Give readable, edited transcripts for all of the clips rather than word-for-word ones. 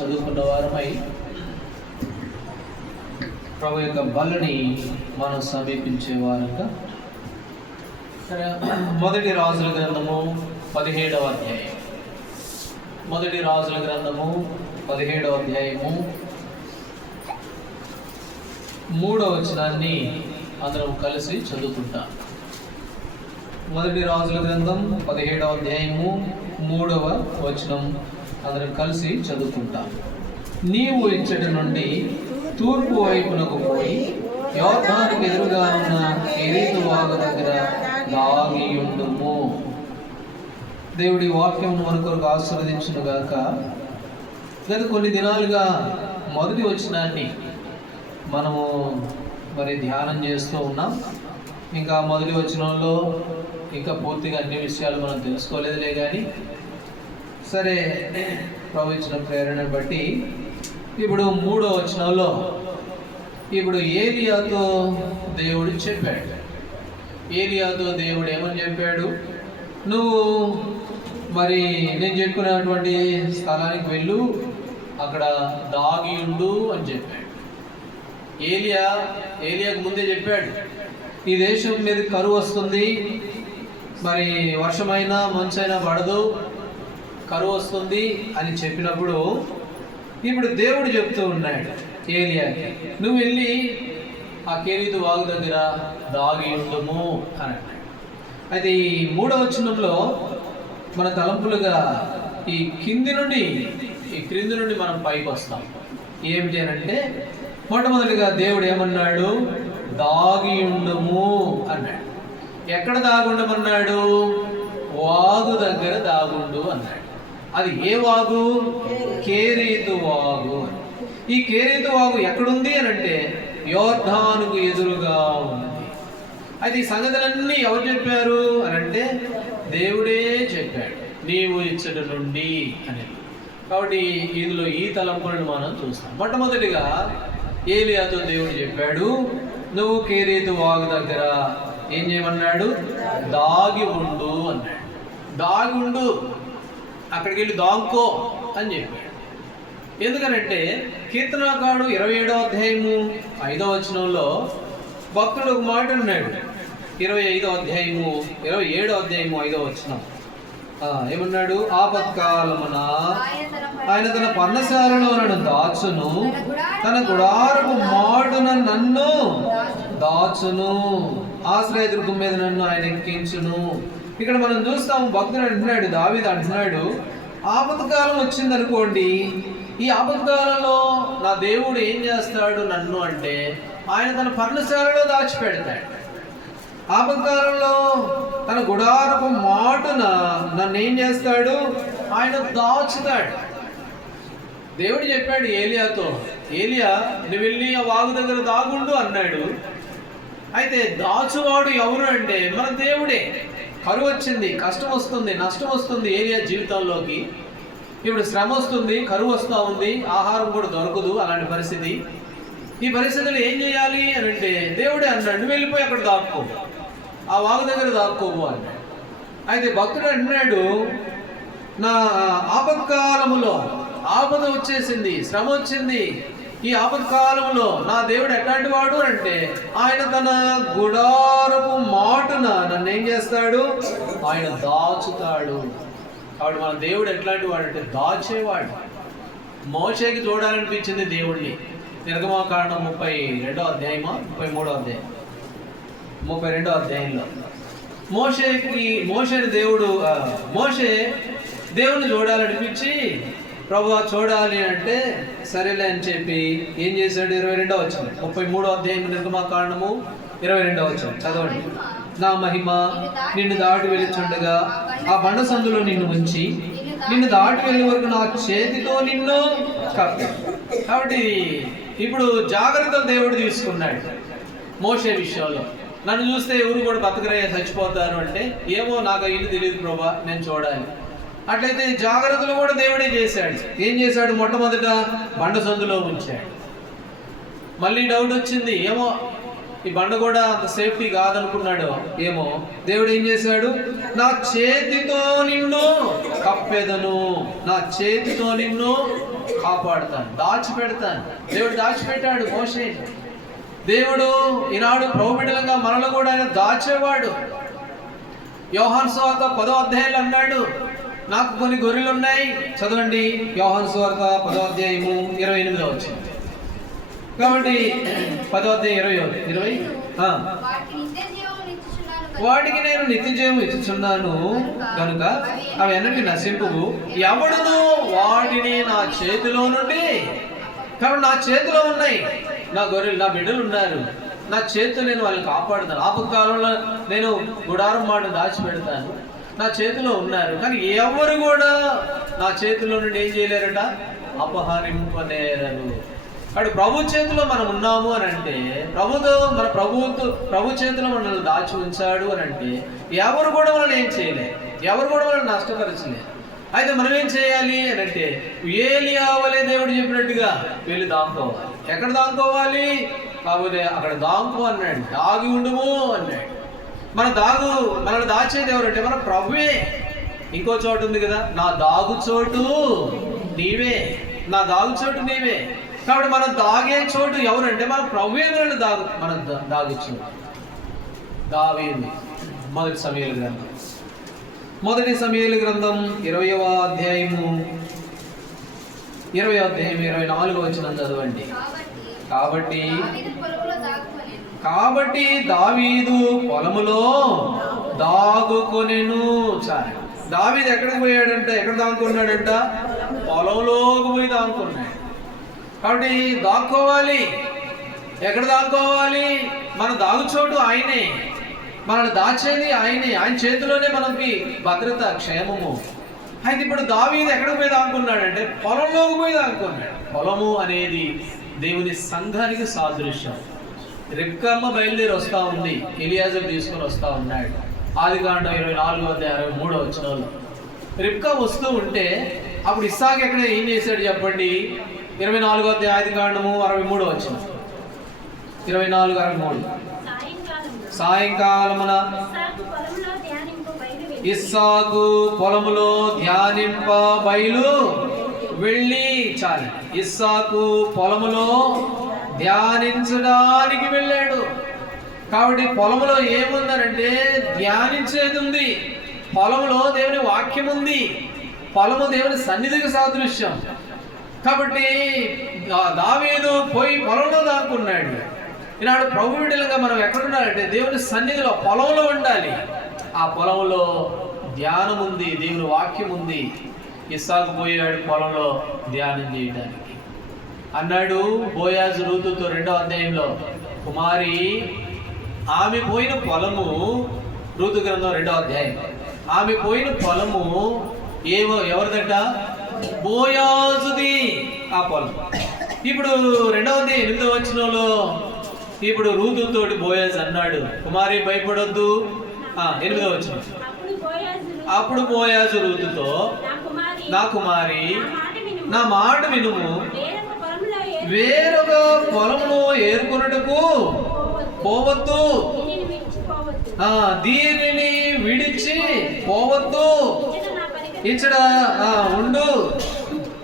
చదువుకున్న వారమై ప్రభు యొక్క బలని మనం సమీపించే వారంగా మొదటి రాజుల గ్రంథము 17వ అధ్యాయం. మొదటి రాజుల గ్రంథము 17వ అధ్యాయము 3వ వచనాన్ని అందరం కలిసి చదువుకుంటాం. మొదటి రాజుల గ్రంథం 17వ అధ్యాయము 3వ వచనం అందరం కలిసి చదువుకుంటాం. నీవు ఇచ్చటి నుండి తూర్పు వైపునకు పోయి యోర్దానుకు ఎదురుగా ఉన్న కెరీతు వాగు దగ్గర దాగి ఉండుము. దేవుడి వాక్యం మన కొరకు ఆశీర్వదించును గాక. గత కొన్ని దినాలుగా మొదటి వచనాన్ని మనము ధ్యానం చేస్తూ ఉన్నాం. ఇంకా మొదటి వచనంలో ఇంకా పూర్తిగా అన్ని విషయాలు మనం తెలుసుకోలేదులే, కానీ సరే ప్రభు ఇచ్చిన ప్రేరణ బట్టి ఇప్పుడు 3వ వచనంలో ఇప్పుడు ఏలియాతో దేవుడు చెప్పాడు. ఏలియాతో దేవుడు ఏమని చెప్పాడు? నువ్వు నేను చెప్పుకున్నటువంటి స్థలానికి వెళ్ళు, అక్కడ దాగి ఉండు అని చెప్పాడు. ఏలియాకు ముందే చెప్పాడు, ఈ దేశం మీద కరువు వస్తుంది, వర్షమైనా మంచైనా పడదు, కరువు వస్తుంది అని చెప్పినప్పుడు ఇప్పుడు దేవుడు చెప్తూ ఉన్నాడు ఏలియాకి, నువ్వు వెళ్ళి ఆ కెరీతు వాగు దగ్గర దాగి ఉండుము అని అన్నాడు. అయితే ఈ 3వ వచనంలో మన తలంపులుగా ఈ క్రింది నుండి మనం పైకి వస్తాం. ఏమిటి అని అంటే, మొట్టమొదటిగా దేవుడు ఏమన్నాడు? దాగి ఉండుము అన్నాడు. ఎక్కడ దాగుండమన్నాడు? వాగు దగ్గర దాగుండు అన్నాడు. అది ఏ వాగు? కెరీతు వాగు. ఈ కెరీతు వాగు ఎక్కడుంది అని అంటే యోర్దానుకు ఎదురుగా ఉన్నది. అయితే ఈ సంగతులన్నీ ఎవరు చెప్పారు అని అంటే దేవుడే చెప్పాడు, నీవు ఇచ్చటి నుండి అని. కాబట్టి ఇందులో ఈ తలంపులను మనం చూస్తాం. మొట్టమొదటిగా ఏలియాతో దేవుడు చెప్పాడు, నువ్వు కెరీతు వాగు దగ్గర ఏం చేయమన్నాడు? దాగి ఉండు అన్నాడు. దాగి ఉండు, అక్కడికి వెళ్ళి దాక్కో అని చెప్పాడు. ఎందుకనంటే కీర్తనకారుడు 27వ అధ్యాయము 5వ వచనంలో భక్తుడు ఒక మాట అన్నాడు. 27వ అధ్యాయము 5వ వచనం ఏమన్నాడు? ఆపత్కాలమున ఆయన తన పర్ణశాలలో నన్ను దాచును, తన గుడారపు మాటున నన్ను దాచును, ఆశ్రయదుర్గం మీద నన్ను ఆయన ఎక్కించును. ఇక్కడ మనం చూస్తాము, భక్తుడు అంటున్నాడు, దావీదు అంటున్నాడు, ఆపత్కాలం వచ్చింది అనుకోండి, ఈ ఆపత్కాలంలో నా దేవుడు ఏం చేస్తాడు నన్ను అంటే ఆయన తన పర్ణశాలలో దాచిపెడతాడు. ఆపత్కాలంలో తన గుడారపు మాటున నన్ను ఏం చేస్తాడు? ఆయన దాచుతాడు. దేవుడు చెప్పాడు ఏలియాతో, ఏలియా నువ్వు వెళ్ళి ఆ వాగు దగ్గర దాగుండు అన్నాడు. అయితే దాచువాడు ఎవరు అంటే మన దేవుడే. కరువు వచ్చింది, కష్టం వస్తుంది, నష్టం వస్తుంది ఏలియా జీవితంలోకి. ఇప్పుడు శ్రమ వస్తుంది, కరువు వస్తూ ఉంది, ఆహారం కూడా దొరకదు, అలాంటి పరిస్థితి. ఈ పరిస్థితులు ఏం చేయాలి అని అంటే దేవుడే అన్నాడు, నువ్వు వెళ్ళిపోయి అక్కడ దాక్కో, ఆ వాగు దగ్గర దాక్కోవు అన్నాడు. అయితే భక్తుడు అంటున్నాడు, నా ఆపత్కాలములో ఆపద వచ్చేసింది, శ్రమ వచ్చింది, ఈ ఆపత్కాలంలో నా దేవుడు ఎట్లాంటి వాడు అంటే ఆయన తన గుడారపు మాటున నన్ను ఏం చేస్తాడు? ఆయన దాచుతాడు. కాబట్టి మన దేవుడు ఎట్లాంటి వాడు అంటే దాచేవాడు. మోషేకి చూడాలనిపించింది దేవుడిని. నిర్గమకాండం 32వ అధ్యాయమా 33వ అధ్యాయం 32వ అధ్యాయంలో మోషే దేవుడిని చూడాలనిపించి, ప్రభువా చూడాలి అంటే సరేలే అని చెప్పి ఏం చేశాడు? 22వ వచనం 33వ అధ్యాయం నిర్గమకాండము 22వ వచనం చదవండి. నా మహిమ నిన్ను దాటి వెళ్ళిచుండగా ఆ బండ సందులో నిన్ను ఉంచి నిన్ను దాటి వెళ్ళే వరకు నా చేతితో నిన్ను కప్పాను. కాబట్టి ఇప్పుడు జాగ్రత్తలు దేవుడు తీసుకున్నాడు మోషే విషయంలో. నన్ను చూస్తే ఎవరు కూడా బతకరయ్యా, చచ్చిపోతారు అంటే ఏమో నాకు ఇల్లు తెలియదు ప్రభా, నేను చూడాలి. అట్లయితే జాగ్రత్తలు కూడా దేవుడే చేశాడు. ఏం చేశాడు? మొట్టమొదట బండ సందులో ఉంచాడు. మళ్ళీ డౌట్ వచ్చింది, ఏమో ఈ బండ కూడా అంత సేఫ్టీ కాదనుకున్నాడు ఏమో. దేవుడు ఏం చేశాడు? నా చేతితో నిన్ను కప్పెదను, నా చేతితో నిన్ను కాపాడుతాను, దాచిపెడతాను. దేవుడు దాచిపెట్టాడు మోషేని. దేవుడు ఈనాడు ప్రభు బిడ్డలంగా మనలో కూడా ఆయన దాచేవాడు. యోహాను సువార్త 10వ అధ్యాయంలో అన్నాడు, నాకు కొన్ని గొర్రెలు ఉన్నాయి. చదవండి యోహాను సువార్త 10వ అధ్యాయము 28వ వచనం. కాబట్టి 10వ అధ్యాయం 20 వాటికి నేను నిత్య జీవం ఇచ్చుచున్నాను కనుక అవి అన్నిటి నశింపువు, ఎవడును వాటిని నా చేతిలో నుండి. కాబట్టి నా చేతిలో ఉన్నాయి, నా గొర్రెలు, నా బిడ్డలు ఉన్నారు, నా చేతితో నేను వాళ్ళని కాపాడుతాను. ఆపత్కాలంలో నేను గుడారం మాట దాచిపెడతాను, నా చేతిలో ఉన్నారు. కానీ ఎవరు కూడా నా చేతిలో నుండి ఏం చేయలేరట? అపహరింపనేరరు. అటు ప్రభు చేతిలో మనం ఉన్నాము అని అంటే, ప్రభు చేతిలో మనల్ని దాచి ఉంచాడు అని అంటే ఎవరు కూడా మనల్ని ఏం చేయలేరు, ఎవరు కూడా మనల్ని నష్టపరచలేరు. అయితే మనం ఏం చేయాలి అని అంటే, ఏలియా వలే దేవుడు చెప్పినట్టుగా వెళ్ళి దాంకోవాలి. ఎక్కడ దాంకోవాలి? కాకపోతే అక్కడ దాంకో అన్నాడు, దాగి ఉండుము అన్నాడు. మనల్ని దాచేది ఎవరంటే మన ప్రభువే. ఇంకో చోటు ఉంది కదా, నా దాగు చోటు నీవే, నా దాగు చోటు నీవే. కాబట్టి మనం దాగే చోటు ఎవరంటే మన ప్రభువే. మనం దాగు చోటు దావీదు. మొదటి సమూయేలు గ్రంథం 20వ అధ్యాయము 24వ వచనం చదవండి. కాబట్టి దావీదు పొలములో దాగుకొనెను. చాలు. దావీదు ఎక్కడికి పోయాడంట? ఎక్కడ దాక్కున్నాడంట? పొలంలోకి పోయి దాక్కున్నాడు. కాబట్టి దాక్కోవాలి. ఎక్కడ దాక్కోవాలి? మన దాగుచోటు ఆయనే, మనల్ని దాచేది ఆయనే. ఆయన చేతిలోనే మనకి భద్రత, క్షేమము. అయితే ఇప్పుడు దావీదు ఎక్కడికి పోయి దాక్కున్నాడంటే పొలంలోకి పోయి దాక్కున్నాడు. పొలము అనేది దేవుని సంఘానికి సాదృశ్యం. రిబ్కమ్మ బయలుదేరి వస్తూ ఉంది, ఎలియాజరు తీసుకొని వస్తూ ఉన్నాడు. ఆదికాండం 24వ అధ్యాయం 63వ వచనంలో రిబ్కా వస్తూ ఉంటే అప్పుడు ఇస్సాకు ఎక్కడ ఏం చేశాడు చెప్పండి? 24వ అధ్యాయం ఆదికాండము 63వ వచనం. 24:63 సాయంకాలమున ఇస్సాకు పొలములో ధ్యానింప బయలు వెళ్ళి. చాలు. ఇస్సాకు పొలములో ధ్యానించడానికి వెళ్ళాడు. కాబట్టి పొలంలో ఏముందనంటే ధ్యానించేది ఉంది. పొలంలో దేవుని వాక్యం ఉంది. పొలము దేవుని సన్నిధికి సాదృశ్యం. కాబట్టి దావీదు పోయి పొలంలో దాక్కున్నాడు. ఈనాడు ప్రభు బిడ్డలుగా మనం ఎక్కడున్నారంటే దేవుని సన్నిధిలో, పొలంలో ఉండాలి. ఆ పొలంలో ధ్యానం ఉంది, దేవుని వాక్యం ఉంది. ఇస్సాకు పోయాడు పొలంలో ధ్యానం చేయడానికి. అన్నాడు బోయాజు రూతుతో 2వ అధ్యాయంలో, కుమారి ఆమె పోయిన పొలము, రూతు గ్రంథం 2వ అధ్యాయం, ఆమె పోయిన పొలము ఎవరిదట? బోయాజుది ఆ పొలం. ఇప్పుడు 2వ అధ్యాయం 8వ వచనంలో ఇప్పుడు రూతుతోటి బోయాజు అన్నాడు, కుమారి భయపడొద్దు. 8వ వచనం, అప్పుడు బోయాజు రూతుతో, నా కుమారి నా మాట వినుము, వేరొక పొలమును ఏరుకొనుటకు పోవద్దు, దీనిని విడిచి పోవద్దు, ఇచ్చట ఉండు.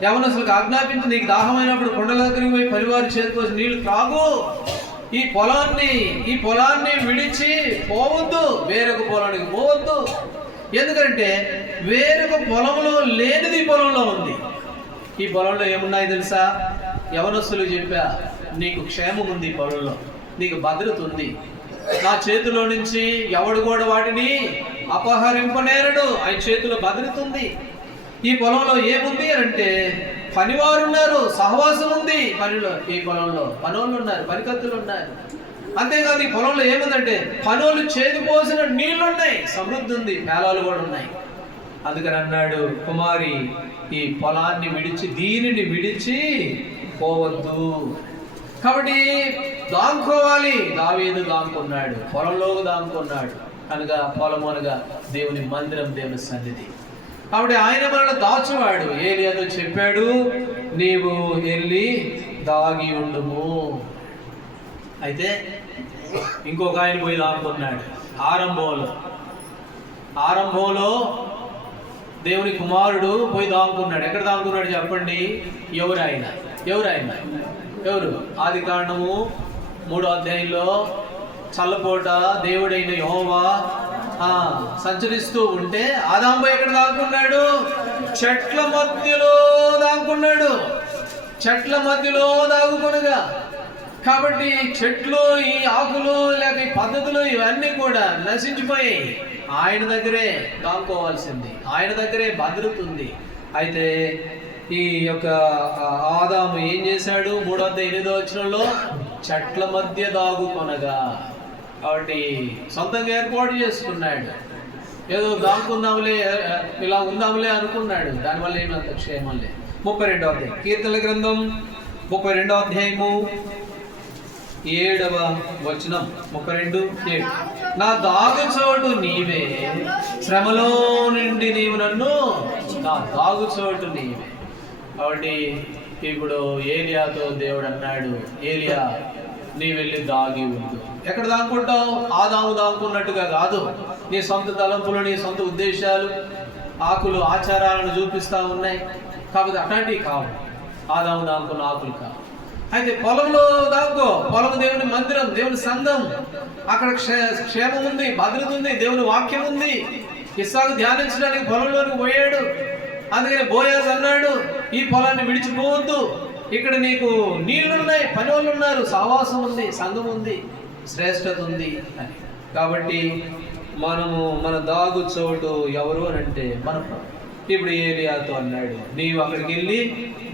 యవనస్తులకు ఆజ్ఞాపించి నీకు దాహమైనప్పుడు కొండల దగ్గరికి పోయి పరివారి చేతికోసి నీళ్లు త్రాగు. ఈ పొలాన్ని విడిచి పోవద్దు, వేరొక పొలానికి పోవద్దు. ఎందుకంటే వేరొక పొలంలో లేనిది పొలంలో ఉంది. ఈ పొలంలో ఏమున్నాయి తెలుసా? యవనస్తులు చెప్పా, నీకు క్షేమం ఉంది, పొలంలో నీకు భద్రత ఉంది. నా చేతిలో నుంచి ఎవడు కూడా వాటిని అపహరింపనేరడు. ఆయన చేతిలో భద్రత ఉంది. ఈ పొలంలో ఏముంది అంటే పనివారు ఉన్నారు, సహవాసం ఉంది. ఈ పొలంలో పనోళ్ళు ఉన్నారు, పనికత్తులు ఉన్నారు. అంతేకాదు ఈ పొలంలో ఏముందంటే పనోళ్ళు చేతిపోసిన నీళ్లున్నాయి, సమృద్ధి ఉంది, పేలాలు కూడా ఉన్నాయి. అందుకని అన్నాడు, కుమారి ఈ పొలాన్ని విడిచి, దీనిని విడిచి పోవద్దు. కాబట్టి దాంకోవాలి. దావీదు దాంకున్నాడు, పొలంలోకి దాంకున్నాడు. అనగా పొలము అనగా దేవుని మందిరం, దేవుని సన్నిధి. కాబట్టి ఆయన మనల్ని దాచువాడు. ఏలియాతో చెప్పాడు, నీవు వెళ్ళి దాగి ఉండుము. అయితే ఇంకొక ఆయన పోయి దాక్కున్నాడు. ఆరంభంలో దేవుని కుమారుడు పోయి దాక్కున్నాడు. ఎక్కడ దాక్కున్నాడు చెప్పండి? ఎవరు? ఆది కాండము 3వ అధ్యాయంలో చల్లపోట దేవుడైన యెహోవా సంచరిస్తూ ఉంటే ఆదాము ఎక్కడ దాక్కున్నాడు? చెట్ల మధ్యలో దాక్కున్నాడు. చెట్ల మధ్యలో దాగుకొనగా, కాబట్టి చెట్లు, ఈ ఆకులు, లేక ఈ పద్ధతులు ఇవన్నీ కూడా నశించిపోయాయి. ఆయన దగ్గరే దాక్కోవాల్సింది, ఆయన దగ్గరే భద్రత ఉంది. అయితే ఈ యొక్క ఆదాము ఏం చేశాడు? 3:8 చెట్ల మధ్య దాగుకొనగా, కాబట్టి సొంతంగా ఏర్పాటు చేసుకున్నాడు. ఏదో దాక్కుందాంలే, ఇలా ఉందాంలే అనుకున్నాడు. దానివల్ల ఏమంత క్షేమం లేదు. 32వ అధ్యాయం కీర్తనల గ్రంథం 32వ అధ్యాయము 7వ వచనం. 32:7 నా దాగుచోటు నీవే, శ్రమలో నుండి నీవు నన్ను, నా దాగుచోటు నీవే. కాబట్టి ఇప్పుడు ఏలియాతో దేవుడు అన్నాడు, ఏలియా నీ వెళ్ళి దాగి ఉండు. ఎక్కడ దాక్కుంటావు? ఆదాము దాక్కున్నట్టుగా కాదు. నీ సొంత తలంపులు, నీ సొంత ఉద్దేశాలు, ఆకులు, ఆచారాలను చూపిస్తూ ఉన్నాయి. కాబట్టి అట్లాంటివి కావు. ఆదాము దాక్కున్న ఆకులు కావు. అయితే పొలంలో దాక్కో. పొలం దేవుని మందిరం, దేవుని సంఘం. అక్కడ క్షేమం ఉంది, భద్రత ఉంది, దేవుని వాక్యం ఉంది. ఇస్సాకు ధ్యానించడానికి పొలంలోకి పోయాడు. అందుకని బోయాజు అన్నాడు, ఈ పొలాన్ని విడిచిపోవద్దు, ఇక్కడ నీకు నీళ్లున్నాయి, పని వాళ్ళు ఉన్నారు, సహవాసం ఉంది, సంఘం ఉంది, శ్రేష్టత ఉంది అని. కాబట్టి మన దాగు చోటు ఎవరు అని అంటే మన ఇప్పుడు ఏలియాతో అన్నాడు, నీవు అక్కడికి వెళ్ళి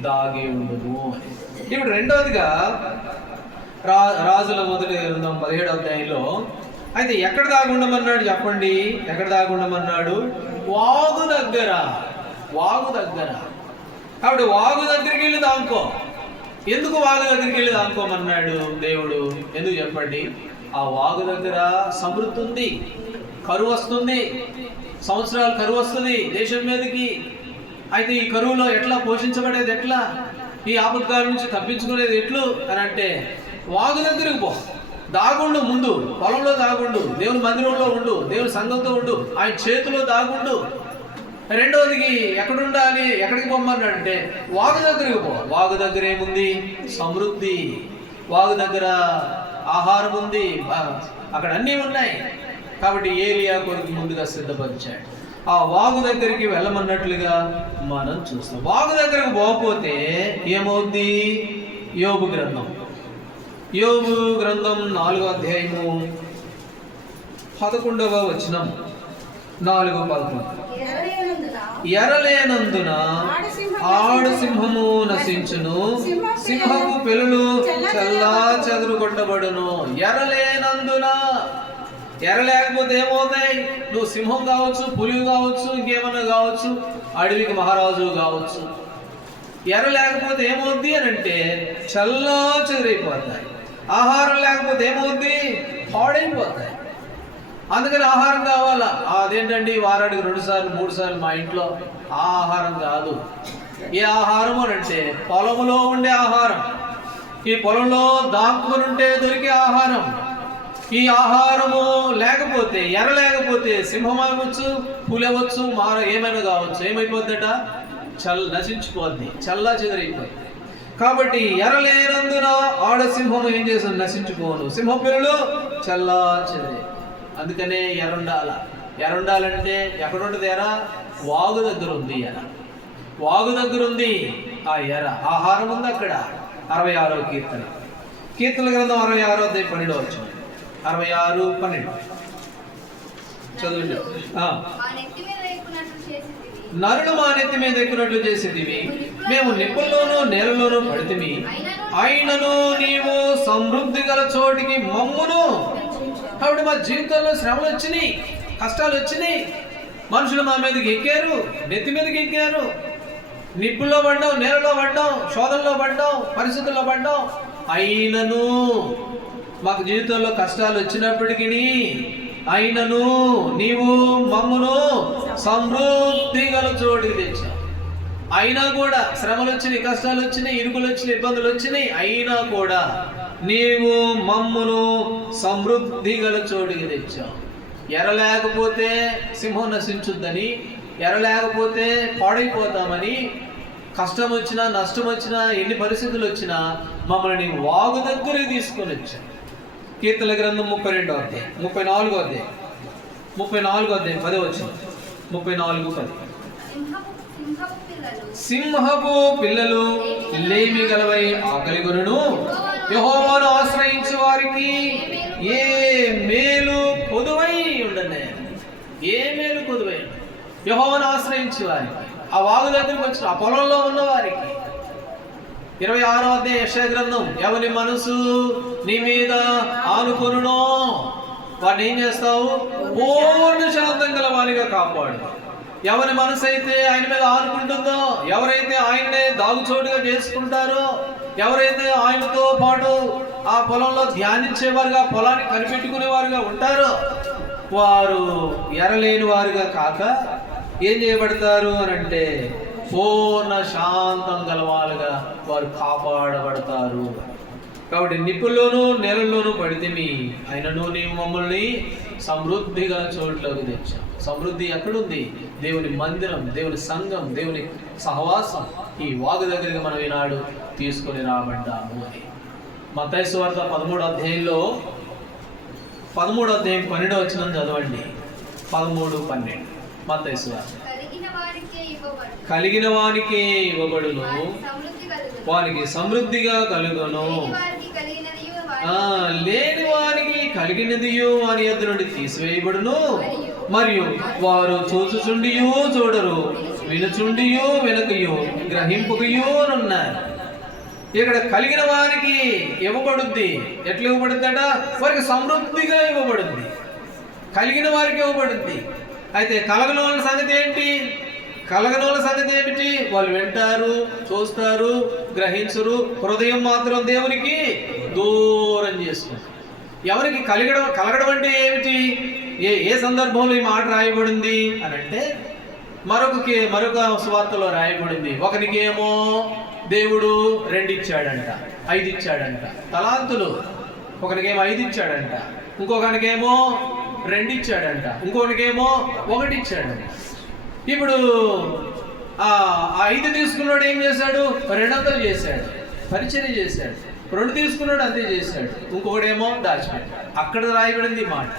దాగి ఉండుము అని. ఇప్పుడు రెండవదిగా రాజుల మొదటి గ్రంథం 17వ అధ్యాయంలో అయితే ఎక్కడ దాగుండమన్నాడు చెప్పండి? ఎక్కడ దాగుండమన్నాడు? వాగు దగ్గర. కాబట్టి వాగు దగ్గరికి వెళ్ళి దాక్కో. ఎందుకు వాగు దగ్గరికి వెళ్ళి దాక్కోమన్నాడు దేవుడు? ఎందుకు చెప్పండి? ఆ వాగు దగ్గర సమృద్ధి ఉంది, కరువు వస్తుంది, సంవత్సరాలు కరువు వస్తుంది దేశం మీదకి. అయితే ఈ కరువులో ఎట్లా పోషించబడేది, ఎట్లా ఈ ఆపత్కాల నుంచి తప్పించుకునేది ఎట్లు అని అంటే వాగు దగ్గరికి పో, దాగుండు. ముందు పొలంలో దాగుండు, దేవుని మందిరంలో ఉండు, దేవుని సంఘంతో ఉండు, ఆయన చేతిలో దాగుండు. రెండవదికి ఎక్కడుండాలి, ఎక్కడికి పొమ్మన్నాడు అంటే వాగు దగ్గరికి పో. వాగు దగ్గర ఏముంది? సమృద్ధి. వాగు దగ్గర ఆహారం ఉంది, అక్కడ అన్నీ ఉన్నాయి. కాబట్టి ఏలియా కొరకు ముందుగా సిద్ధపరిచాడు. ఆ వాగు దగ్గరికి వెళ్ళమన్నట్లుగా మనం చూస్తాం. వాగు దగ్గరకు పోకపోతే ఏమవుద్ది? యోబు గ్రంథం 4వ అధ్యాయము 11వ వచనం. 4:11 ఎరలేనందున ఆడు సింహము నశించును, సింహము పిల్లలు చల్లా చెదురు కొట్టబడును. ఎరలేనందున, ఎరలేకపోతే ఏమవుతాయి? నువ్వు సింహం కావచ్చు, పులి కావచ్చు, ఇంకేమన్నా కావచ్చు, అడవికి మహారాజు కావచ్చు. ఎర లేకపోతే ఏమవుద్ది అని అంటే చల్లా చెదిరైపోతాయి. ఆహారం లేకపోతే ఏమవుద్ది? పాడైపోతాయి. అందుకని ఆహారం కావాలా? అదేంటండి వారానికి 2 సార్లు 3 సార్లు మా ఇంట్లో ఆ ఆహారం కాదు. ఏ ఆహారం అని అంటే పొలంలో ఉండే ఆహారం, ఈ పొలంలో దాక్కుని ఉంటే దొరికే ఆహారం. ఈ ఆహారము లేకపోతే, ఎర లేకపోతే సింహం అవ్వచ్చు, పులి అవ్వచ్చు, ఏమైనా కావచ్చు, ఏమైపోద్దట? నశించిపోద్ది, చల్లా చెదరైపోద్ది. కాబట్టి ఎరలేనందున ఆడసింహం ఏం చేస్తుంది? నశించుకోను, సింహ పిల్లలు చల్లా చెదరే. అందుకనే ఎరుండాలంటే ఎక్కడుంటుంది? ఎర వాగు దగ్గర ఉంది. వాగు దగ్గర ఉంది ఆ ఎర, ఆహారం ఉంది అక్కడ. 66వ కీర్తన గ్రంథం 66వ అధ్యాయం 12వ వచనం. 66:12 చదవండి. నరుడు మా నెత్తి మీద ఎక్కునట్లు చేసేదివి, మేము నిప్పుల్లోనూ నేలలోనూ పడితిమి, అయినను నీవు సమృద్ధి గల చోటికి మమ్మును. కాబట్టి మా జీవితంలో శ్రమలు వచ్చినాయి, కష్టాలు వచ్చినాయి, మనుషులు మా మీదకి ఎక్కారు, నెత్తి మీదకి ఎక్కారు, నిప్పుల్లో పడ్డాం, నేలలో పడ్డాం, శోధనలో పడ్డాం, పరిస్థితుల్లో పడ్డాం. అయినను మాకు జీవితంలో కష్టాలు వచ్చినప్పటికీ అయినను నీవు మమ్మును సమృద్ధి గల చోటికి తెచ్చావు. అయినా కూడా శ్రమలు వచ్చినాయి, కష్టాలు వచ్చినాయి, ఇరుకులు వచ్చినాయి, ఇబ్బందులు వచ్చినాయి, అయినా కూడా నీవు మమ్మును సమృద్ధి గల చోటికి తెచ్చావు. ఎర లేకపోతే సింహం నశించుద్దని, ఎర లేకపోతే పాడైపోతామని, కష్టం వచ్చినా నష్టం వచ్చినా ఎన్ని పరిస్థితులు వచ్చినా మమ్మల్ని వాగు దగ్గరే తీసుకొని వచ్చావు. కీర్తన గ్రంథం 32వ అధ్యాయం 34వ అధ్యాయం 34వ అధ్యాయం 10వ వచనం 34:10. సింహపు పిల్లలు లేమి గలవై ఆకలిగొనును, యెహోవాను ఆశ్రయించు వారికి ఏ మేలు కొదువై ఉండనే. ఏ మేలు కొదువై? యెహోవాను ఆశ్రయించు వారికి, ఆ వాగు దగ్గరికి వచ్చిన ఆ పొలంలో ఉన్న వారికి. 26వ అధ్యాయం యెషయా గ్రంథం, ఎవని మనసు నీ మీద ఆనుకొనునో వాడిని ఏం చేస్తావు? పూర్ణ శాంతం గల వారిగా కాపాడు. ఎవరి మనసు అయితే ఆయన మీద ఆనుకుంటుందో, ఎవరైతే ఆయననే దాగుచోటుగా చేసుకుంటారో, ఎవరైతే ఆయనతో పాటు ఆ పొలంలో ధ్యానించేవారుగా, పొలాన్ని కనిపెట్టుకునేవారుగా ఉంటారో, వారు ఎరలేని వారుగా కాక ఏం చేయబడతారు అని అంటే పూర్ణ శాంతం గలవాలుగా వారు కాపాడబడతారు. కాబట్టి నిప్పుల్లోనూ నెలల్లోనూ పడితేమి అయినను నీవు మమ్మల్ని సమృద్ధిగా చోట్లోకి తెచ్చావు. సమృద్ధి ఎక్కడుంది? దేవుని మందిరం, దేవుని సంఘం, దేవుని సహవాసం, ఈ వాగు దగ్గరికి మనం ఈనాడు తీసుకొని రాబడ్డాము అని. మత్తయి సువార్త 13వ అధ్యాయంలో 13వ అధ్యాయం 12వ వచనం చదవండి. 13-12 మత్తయి సువార్త. కలిగిన వానికే ఇవ్వబడును, వానికి సమృద్ధిగా కలుగును, లేని వారికి కలిగినదియు వాని యొద్ద నుండి తీసివేయబడును, మరియు వారు చూచుచుండియు చూడరు, వినుచుండియు వినకయు, గ్రహింపుకయు ఉన్నారు. ఇక్కడ కలిగిన వారికి ఇవ్వబడుద్ది. ఎట్లా ఇవ్వబడుద్దట? వారికి సమృద్ధిగా ఇవ్వబడుద్ది. కలిగిన వారికి ఇవ్వబడుద్ది. అయితే కలగని వాళ్ళ సంగతి ఏంటి? కలగని వాళ్ళ సంగతి ఏమిటి? వాళ్ళు వింటారు, చూస్తారు, గ్రహించరు, హృదయం మాత్రం దేవునికి దూరం చేసుకుంటారు. ఎవరికి కలగడం అంటే ఏమిటి? ఏ సందర్భంలో ఈ మాట రాయబడింది అని అంటే మరొక సువార్తలో రాయబడింది. ఒకరికేమో దేవుడు 2 ఇచ్చాడంట, 5 ఇచ్చాడంట తలాంతులు. ఒకరికేమో 5 ఇచ్చాడంట, ఇంకొకరికేమో 2 ఇచ్చాడంట, ఇంకొకరికేమో 1 ఇచ్చాడంట. ఇప్పుడు ఆ 5 తీసుకున్నాడు ఏం చేశాడు? 200 చేశాడు, పరిచర్య చేశాడు. 2 తీసుకున్నాడు, అంతే చేశాడు. ఇంకొకడేమో దాచిపెట్టాడు. అక్కడ రాయబడింది మాట,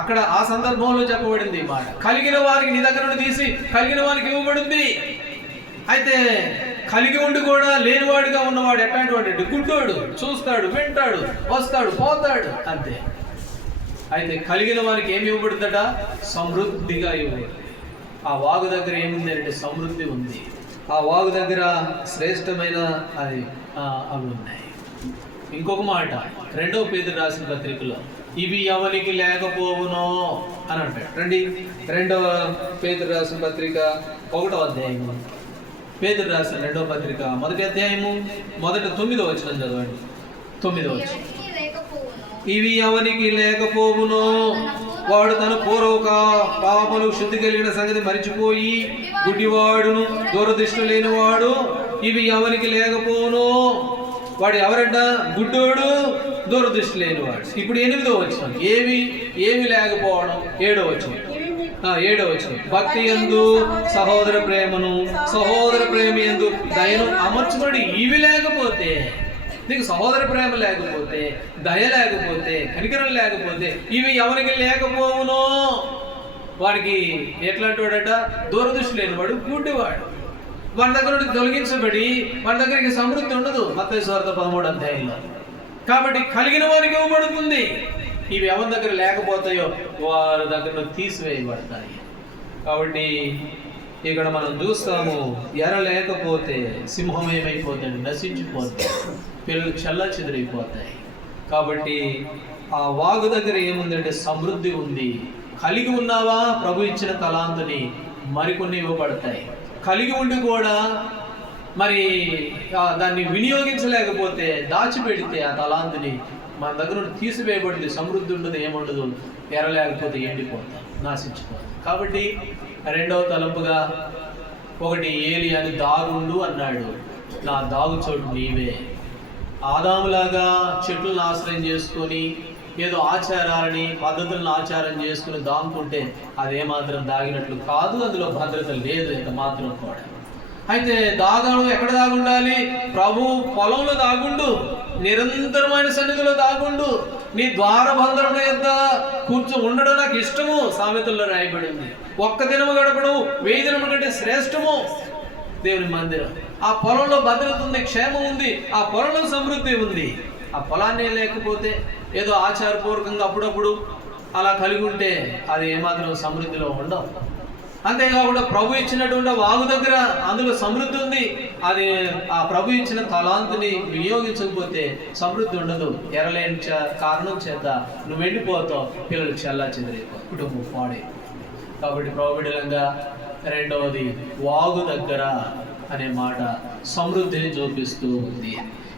అక్కడ ఆ సందర్భంలో చెప్పబడింది మాట. కలిగిన వారికి నీ దగ్గర నుండి తీసి కలిగిన వారికి ఇవ్వబడింది. అయితే కలిగి ఉండి కూడా లేనివాడిగా ఉన్నవాడు ఎట్లాంటి వాడు? గుడ్డోడు, చూస్తాడు, వింటాడు, వస్తాడు, పోతాడు, అంతే. అయితే కలిగిన వారికి ఏమి ఇవ్వబడుతుందట? సమృద్ధిగా ఇవ్వబడుతుంది. ఆ వాగు దగ్గర ఏముంది అంటే సమృద్ధి ఉంది. ఆ వాగు దగ్గర శ్రేష్టమైన అవి ఉన్నాయి. ఇంకొక మాట 2వ పేతురు రాసిన పత్రికలో, ఇవి ఎవరికి లేకపోవునో అని అంటాడు. 2వ పేతురు రాసిన పత్రిక 1వ అధ్యాయము, పేతురు రాసిన 2వ పత్రిక 1వ అధ్యాయము 9వ వచనం చదవండి. 9వ వచనం, ఇవి ఎవరికి లేకపోవునో వాడు తన పూర్వక పాపలు శుద్ధి కలిగిన సంగతి మరిచిపోయి గుడ్డివాడును, దూరదృష్టి లేనివాడు. ఇవి ఎవరికి లేకపోవునో వాడు ఎవరంట? గుడ్డోడు, దూరదృష్టి లేనివాడు. ఇప్పుడు 8వ వచనం, ఏమి లేకపోవడం. 7వ వచనం, 7వ వచనం, భక్తి యందు సహోదర ప్రేమను, సహోదర ప్రేమ యందు దయను అమర్చుకొని ఇవి లేకపోతే, నీకు సహోదర ప్రేమ లేకపోతే, దయ లేకపోతే, కనికరం లేకపోతే, ఇవి ఎవరికి లేకపోవునో వాడికి ఎట్లాంటి వాడట? దూరదృష్టి లేనివాడు, గుడ్డివాడు. వాడి దగ్గర నుండి తొలగించబడి వాడి దగ్గరికి సమృద్ధి ఉండదు. మత్తయి సువార్త 13వ అధ్యాయంలో. కాబట్టి కలిగిన వారికి ఇవ్వబడుతుంది. ఇవి ఎవరి దగ్గర లేకపోతాయో వారి దగ్గర తీసివేయబడతాయి. కాబట్టి ఇక్కడ మనం చూస్తాము, ఎర లేకపోతే సింహం ఏమైపోతాడు? నశించిపోతాయి, పిల్లలు చల్ల చెదిరైపోతాయి. కాబట్టి ఆ వాగు దగ్గర ఏముందంటే సమృద్ధి ఉంది. కలిగి ఉన్నావా? ప్రభు ఇచ్చిన తలాంతుని మరికొన్ని ఇవ్వబడతాయి. కలిగి ఉండి కూడా మరి దాన్ని వినియోగించలేకపోతే, దాచిపెడితే ఆ తలాంతుని మన దగ్గర నుండి తీసివేయబడింది. సమృద్ధి ఉండదు, ఏముండదు. ఎరలేకపోతే ఎండిపోతాం, నాశించిపోతాం. కాబట్టి 2వ తలంపుగా, ఒకటి ఏలియాని దాగుండు అన్నాడు. నా దాగు చోటు నీవే. ఆదాములాగా చెట్లను ఆశ్రయం చేసుకొని ఏదో ఆచారాలని పద్ధతులను ఆచారం చేసుకుని దాముకుంటే అదేమాత్రం దాగినట్లు కాదు, అందులో భద్రత లేదు ఎంత మాత్రం కూడా. అయితే దాగడం ఎక్కడ దాగుండాలి? ప్రభు పొలంలో దాగుండు, నిరంతరమైన సన్నిధిలో దాగుండు. నీ ద్వారబంధం యొక్క ఉండడం నాకు ఇష్టము, సామెతల్లో రాయబడింది. ఒక్క దినము గడపడం 1000 దినముల కంటే శ్రేష్టము దేవుని మందిరం. ఆ పొలంలో భద్రత ఉంది, క్షేమం ఉంది, ఆ పొలంలో సమృద్ధి ఉంది. ఆ పొలాన్ని లేకపోతే ఏదో ఆచారపూర్వకంగా అప్పుడప్పుడు అలా కలిగి ఉంటే అది ఏమాత్రం సమృద్ధిలో ఉండవు. అంతేకాకుండా ప్రభు ఇచ్చినటువంటి వాగు దగ్గర అందులో సమృద్ధి ఉంది, అది ఆ ప్రభు ఇచ్చిన తలాంతుని వినియోగించకపోతే సమృద్ధి ఉండదు. ఎరలేని కారణం చేత నువ్వు వెళ్ళిపోతావు, పిల్లలు చెల్లా చెదిరిపోతావు, కుటుంబం పాడే. కాబట్టి ప్రభుడిలంగా రెండవది వాగు దగ్గర అనే మాట సమృద్ధిని చూపిస్తూ ఉంది.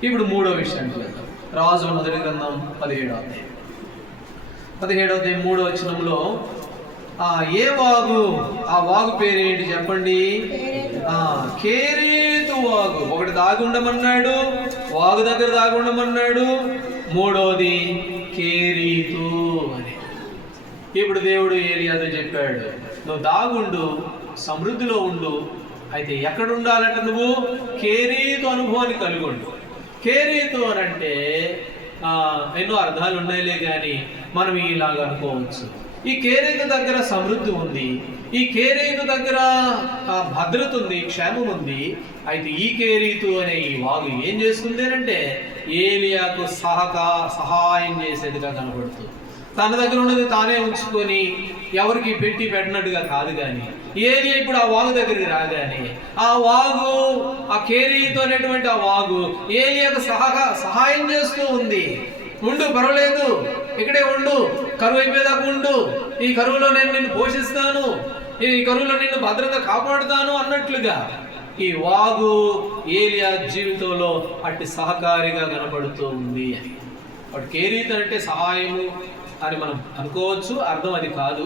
ఇప్పుడు మూడో విషయానికి వెళ్దాం. రాజుల మొదటి గ్రంథం 17వ అధ్యాయం 3వ వచనంలో ఏ వాగు, ఆ వాగు పేరేంటి చెప్పండి? కేరీతు వాగు. ఒకటి దాగుండమన్నాడు, వాగు దగ్గర దాగుండమన్నాడు. మూడోది కేరీతు అని. ఇప్పుడు దేవుడు ఏలియాతో చెప్పాడు, నువ్వు దాగుండు, సమృద్ధిలో ఉండు. అయితే ఎక్కడ ఉండాలంటే నువ్వు కేరీతు అనుభవాన్ని కలిగి ఉండు. కేరీతు అని అంటే ఎన్నో అర్థాలు ఉన్నాయిలే కానీ మనం ఇలాగ అనుకోవచ్చు. ఈ కేరీతు దగ్గర సమృద్ధి ఉంది, ఈ కేరీతు దగ్గర భద్రత ఉంది, క్షేమం ఉంది. అయితే ఈ కేరీతు అనే ఈ వాగు ఏం చేస్తుంది అంటే ఏలియాకు సహాయం చేసేదిగా కనబడుతుంది. తన దగ్గర ఉన్నది తానే ఉంచుకొని ఎవరికి పెట్టి పెట్టినట్టుగా కాదు. కానీ ఏలియా ఇప్పుడు ఆ వాగు దగ్గరికి రాగానే ఆ వాగు, ఆ కేరీతు అనేటువంటి ఆ వాగు ఏలియాకు సహాయం చేస్తూ ఉంది. ఉండు, పర్వాలేదు, ఇక్కడే ఉండు, కరువు అయిపోయేదాకా ఉండు, ఈ కరువులో నేను నిన్ను పోషిస్తాను, ఈ కరువులో నిన్ను భద్రత కాపాడుతాను అన్నట్లుగా ఈ వాగు ఏలియా జీవితంలో అట్టి సహకారిగా కనబడుతూ ఉంది అని. వాడు కేరీతు అంటే సహాయము అని మనం అనుకోవచ్చు, అర్థం అది కాదు,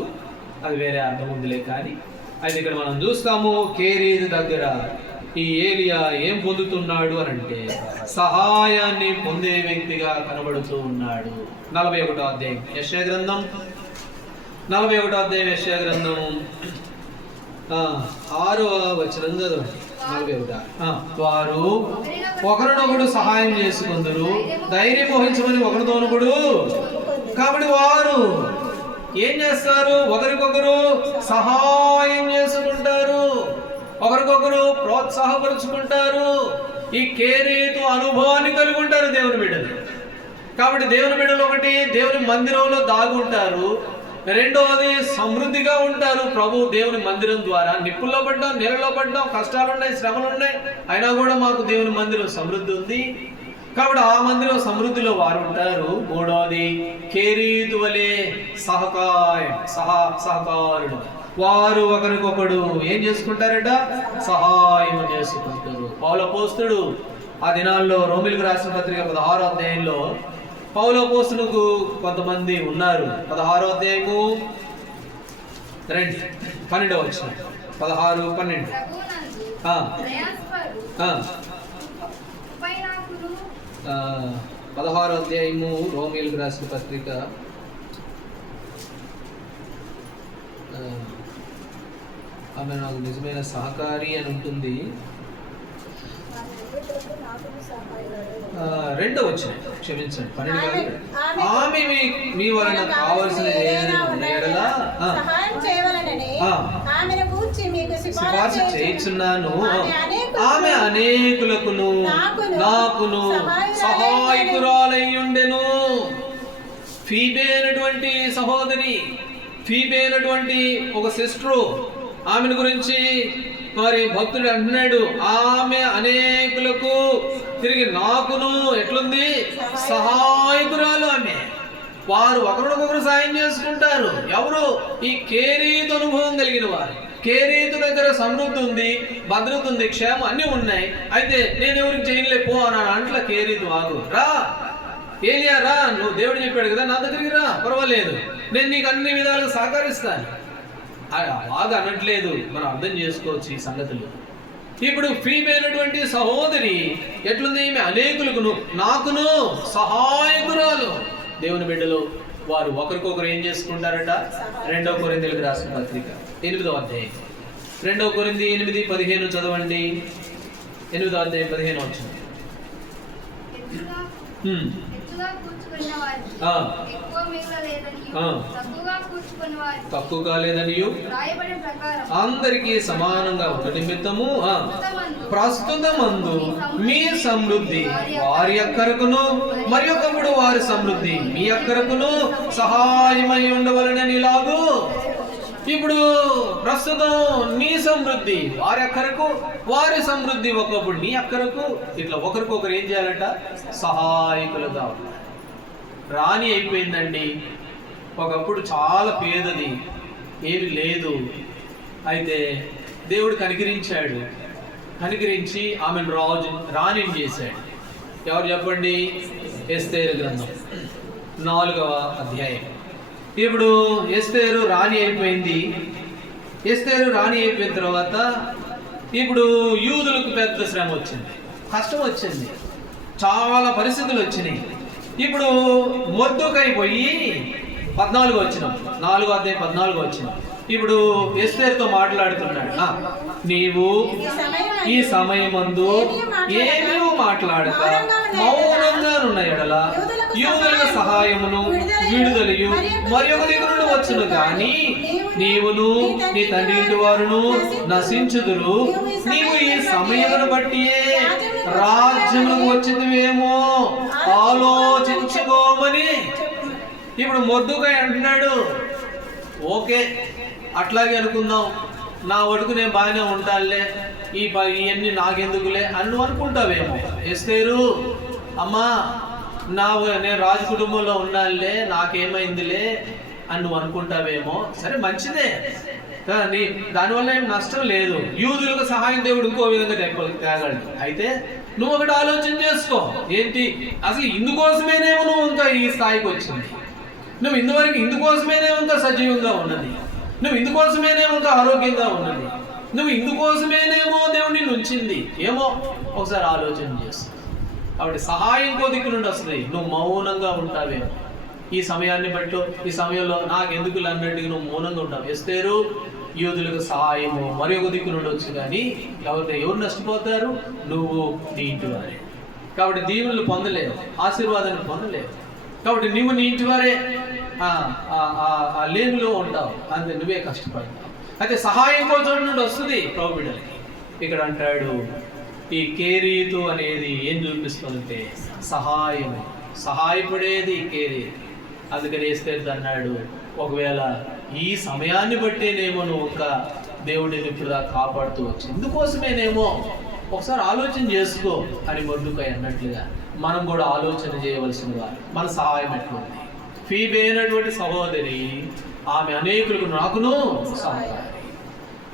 అది వేరే అర్థం ఉందిలే. కానీ అయితే ఇక్కడ మనం చూస్తాము కేరీతు దగ్గర ఈ ఏలియా ఏం పొందుతున్నాడు అని అంటే సహాయాన్ని పొందే వ్యక్తిగా కనబడుతూ ఉన్నాడు. 41వ అధ్యాయం యెషయా గ్రంథం 41వ అధ్యాయం యెషయా గ్రంథం 6వ వచనం చదవండి. 41. వారు ఒకరినొకడు సహాయం చేసుకుందరు, ధైర్యం వహించమని ఒకరితోనొకడు. కాబట్టి వారు ఏం చేస్తారు? ఒకరికొకరు సహాయం చేసుకుంటారు, ఒకరికొకరు ప్రోత్సాహపరుచుకుంటారు. ఈ కేరీతు అనుభవాన్ని కలిగి ఉంటారు దేవుని బిడ్డలు. కాబట్టి దేవుని బిడ్డలు ఒకటి దేవుని మందిరంలో దాగుంటారు, రెండవది సమృద్ధిగా ఉంటారు. ప్రభు దేవుని మందిరం ద్వారా నిప్పుల్లో పడ్డాం, నీళ్ళలో పడ్డాం, కష్టాలున్నాయి, శ్రమలున్నాయి, అయినా కూడా మాకు దేవుని మందిరం సమృద్ధి ఉంది. కాబట్టి ఆ మందిరం సమృద్ధిలో వారు ఉంటారు. మూడవది కేరీతు వలె సహకారుడు. వారు ఒకరికొకడు ఏం చేసుకుంటారట? సహాయం చేసుకుంటారు. పౌలు అపోస్తలుడు ఆ దినాల్లో రోమిలకు రాసిన పత్రిక 16వ అధ్యాయంలో పౌలు అపోస్తలులకు కొంతమంది ఉన్నారు. 16వ అధ్యాయము 12వ వచనం 16-12. 16వ అధ్యాయము రోమిలకు రాసిన పత్రిక ఆమె నాకు నిజమైన సహకారి అని ఉంటుంది. 2వ వచనం, క్షమించండి, 12 కాదు. ఆమె మీ వలన కావలసిన సిఫార్సు చేయుచున్నాను. ఆమె అనేకులకును నాకును సహాయకురాలై ఉండెను. ఫీబే అయినటువంటి సహోదరి, ఫీబే అయినటువంటి ఒక సిస్టరు, ఆమెను గురించి మరి భక్తుడు అంటున్నాడు, ఆమె అనేకులకు తిరిగి నాకును ఎట్లుంది? సహాయకురాలు ఆమె. వారు ఒకరికొకరు సాయం చేసుకుంటారు. ఎవరు? ఈ కేరీతు అనుభవం కలిగిన వారు. కేరీతు దగ్గర సమృద్ధి ఉంది, భద్రత ఉంది, క్షేమం అన్నీ ఉన్నాయి. అయితే నేను ఎవరికి చేయలే పో అన్నాను అంట్ల కేరీతు వాగు. రా ఏలియా రా, నువ్వు దేవుడు చెప్పాడు కదా, నా దగ్గరికి రా, పర్వాలేదు, నేను నీకు అన్ని విధాలుగా సహకరిస్తాను. వాగు అనట్లేదు. మనం అర్థం చేసుకోవచ్చు ఈ సంగతులు. ఇప్పుడు ఫీబే అయినటువంటి సహోదరి ఎట్లుంది? ఈమె అనేకులకు నాకును సహాయకురాలు. దేవుని బిడ్డలు వారు ఒకరికొకరు ఏం చేసుకుంటారట? 2 కొరింథీయులకు రాసిన పత్రిక 8వ అధ్యాయం, 2 కొరింథీ 8:15 చదవండి. 8వ అధ్యాయం 15 వచ్చింది. తక్కువ కాలేదనియు అందరికీ సమానంగా ఉన్న నిమిత్తము ప్రస్తుతమందు మీ సమృద్ధి వారి అక్కరకును మరి ఒకప్పుడు వారి సమృద్ధి మీ అక్కరకును సహాయమై ఉండవలనని ఇలాగూ. ఇప్పుడు ప్రస్తుతం నీ సమృద్ధి వారి అక్కరకు, వారి సమృద్ధి ఒకప్పుడు నీ అక్కరకు. ఇట్లా ఒకరికొకరు ఏం చేయాలంట? సహాయకులుగా. రాణి అయిపోయిందండి. ఒకప్పుడు చాలా పేదది, ఏమి లేదు. అయితే దేవుడు కనికరించాడు. కనికరించి ఆమెను రాణిని చేశాడు. ఎవరు చెప్పండి? ఎస్తేరు గ్రంథం 4వ అధ్యాయం. ఇప్పుడు ఎస్తేరు రాణి అయిపోయింది. ఎస్తేరు రాణి అయిపోయిన తర్వాత ఇప్పుడు యూదులకు పెద్ద శ్రమ వచ్చింది, కష్టం వచ్చింది, చాలా పరిస్థితులు వచ్చినాయి. ఇప్పుడు మొర్దెకై పోయి 14 వచ్చినాం, 4వ అధ్యాయం 14 వచ్చినాం. ఇప్పుడు ఎస్తేరుతో మాట్లాడుతున్నాడు. నీవు ఈ సమయమందు ఏమీ మాట్లాడక మౌనంగా ఉన్న ఎడల యూదులకు సహాయమును విడుదలయు మరి ఒక దిక్కు నుండి వచ్చును గాని నీవును నీ తండ్రి ఇంటి వారును నశించుదురు. నీవు ఈ సమయమును బట్టియే రాజ్యములకు వచ్చినవేమో ఆలోచించుకోమని. ఇప్పుడు మొర్దెకై అంటున్నాడు, ఓకే అట్లాగే అనుకుందాం, నా వరకు నేను బాగానే ఉంటానులే, ఇవన్నీ నాకెందుకులే అని నువ్వు అనుకుంటావేమో. ఎస్తేరు అమ్మా నేను రాజు కుటుంబంలో ఉన్నానులే, నాకేమైందిలే అని నువ్వు అనుకుంటావేమో. సరే మంచిదే కానీ దానివల్ల ఏం నష్టం లేదు. యూదులకు సహాయం దేవుడు ఇంకో విధంగా తేగలడు. అయితే నువ్వు ఒకటి ఆలోచన చేసుకో, ఏంటి అసలు ఇందుకోసమేనేమో నువ్వు ఇంకా ఈ స్థాయికి వచ్చింది, నువ్వు ఇందుకోసమేనేమో ఇంకా సజీవంగా ఉన్నది, నువ్వు ఇందుకోసమేనేమో ఇంకా ఆరోగ్యంగా ఉన్నది, నువ్వు ఇందుకోసమేనేమో దేవుడు నిన్ను ఉంచింది ఏమో. ఒకసారి ఆలోచన చేస్తావు. కాబట్టి సహాయం ఇంకో దిక్కు నుండి వస్తుంది, నువ్వు మౌనంగా ఉంటావేమో. ఈ సమయాన్ని బట్టి ఈ సమయంలో నాకెందుకు అన్నట్టుగా నువ్వు మౌనంగా ఉంటావు. ఎస్తేరు యూదులకు సహాయము మరి ఒక దిక్కు నుండి వచ్చు, కానీ ఎవరు నష్టపోతారు? నువ్వు నీ ఇంటి వారే. కాబట్టి దీవులు పొందలేవు, ఆశీర్వాదాన్ని పొందలేవు. కాబట్టి నువ్వు నీ ఇంటి వారే లేనిలో ఉంటావు, అంతే నువ్వే కష్టపడతావు. అయితే సహాయం కోసం నుండి వస్తుంది ప్రభు బిడ్డలకి. ఇక్కడ అంటాడు ఈ కేరీతు అనేది ఏం చూపిస్తుందంటే సహాయపడేది కేరీతు. అందుకని ఎస్తేరు అన్నాడు, ఒకవేళ ఈ సమయాన్ని బట్టేనేమో నువ్వు ఇంకా దేవుడిని ఇప్పుడు కాపాడుతూ వచ్చి ఇందుకోసమేనేమో ఒకసారి ఆలోచన చేసుకో అని మొర్దెకై అన్నట్లుగా మనం కూడా ఆలోచన చేయవలసిందిగా మన సహాయం ఎట్లుంది. ఫీబే అయినటువంటి సహోదరి ఆమె అనేకులకు నాకును సహకారి.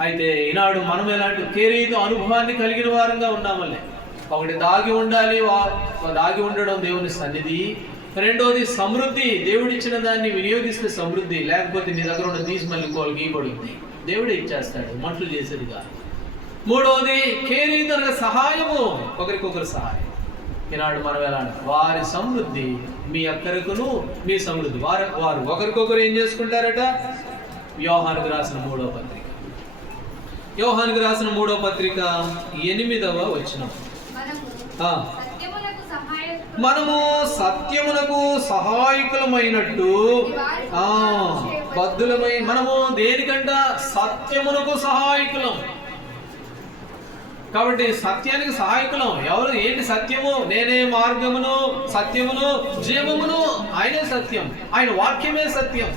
అయితే ఈనాడు మనం ఎలాంటి కేరీతు అనుభవాన్ని కలిగిన వారంగా ఉన్నామలే. ఒకటి దాగి ఉండాలి, దాగి ఉండడం దేవుని సన్నిధి. రెండోది సమృద్ధి, దేవుడిచ్చిన దాన్ని వినియోగిస్తే సమృద్ధి, లేకపోతే నీ దగ్గర ఉన్న తీసి మళ్ళీ ఇంకోళ్ళకి ఇవ్వబడుతుంది, దేవుడే ఇచ్చేస్తాడు, మట్లు చేసేదిగా. మూడవది కేరీతు అనగా సహాయము, ఒకరికొకరు సహాయం. ఈనాడు మనం ఎలా వారి సమృద్ధి మీ అక్కరకును మీ సమృద్ధి వారు ఒకరికొకరు ఏం చేసుకుంటారట. యోహానుకు రాసిన 3వ పత్రిక, యోహానుకు రాసిన 3వ పత్రిక 8వ వచనం. మనము సత్యమునకు సహాయకులమైనట్టు బద్ధులమై మనము దేనికంట సత్యమునకు సహాయకులం. కాబట్టి సత్యానికి సహాయకులం ఎవరు? ఏంటి సత్యము? నేనే మార్గమును సత్యమును జీవమును. ఆయనే సత్యం, ఆయన వాక్యమే సత్యం.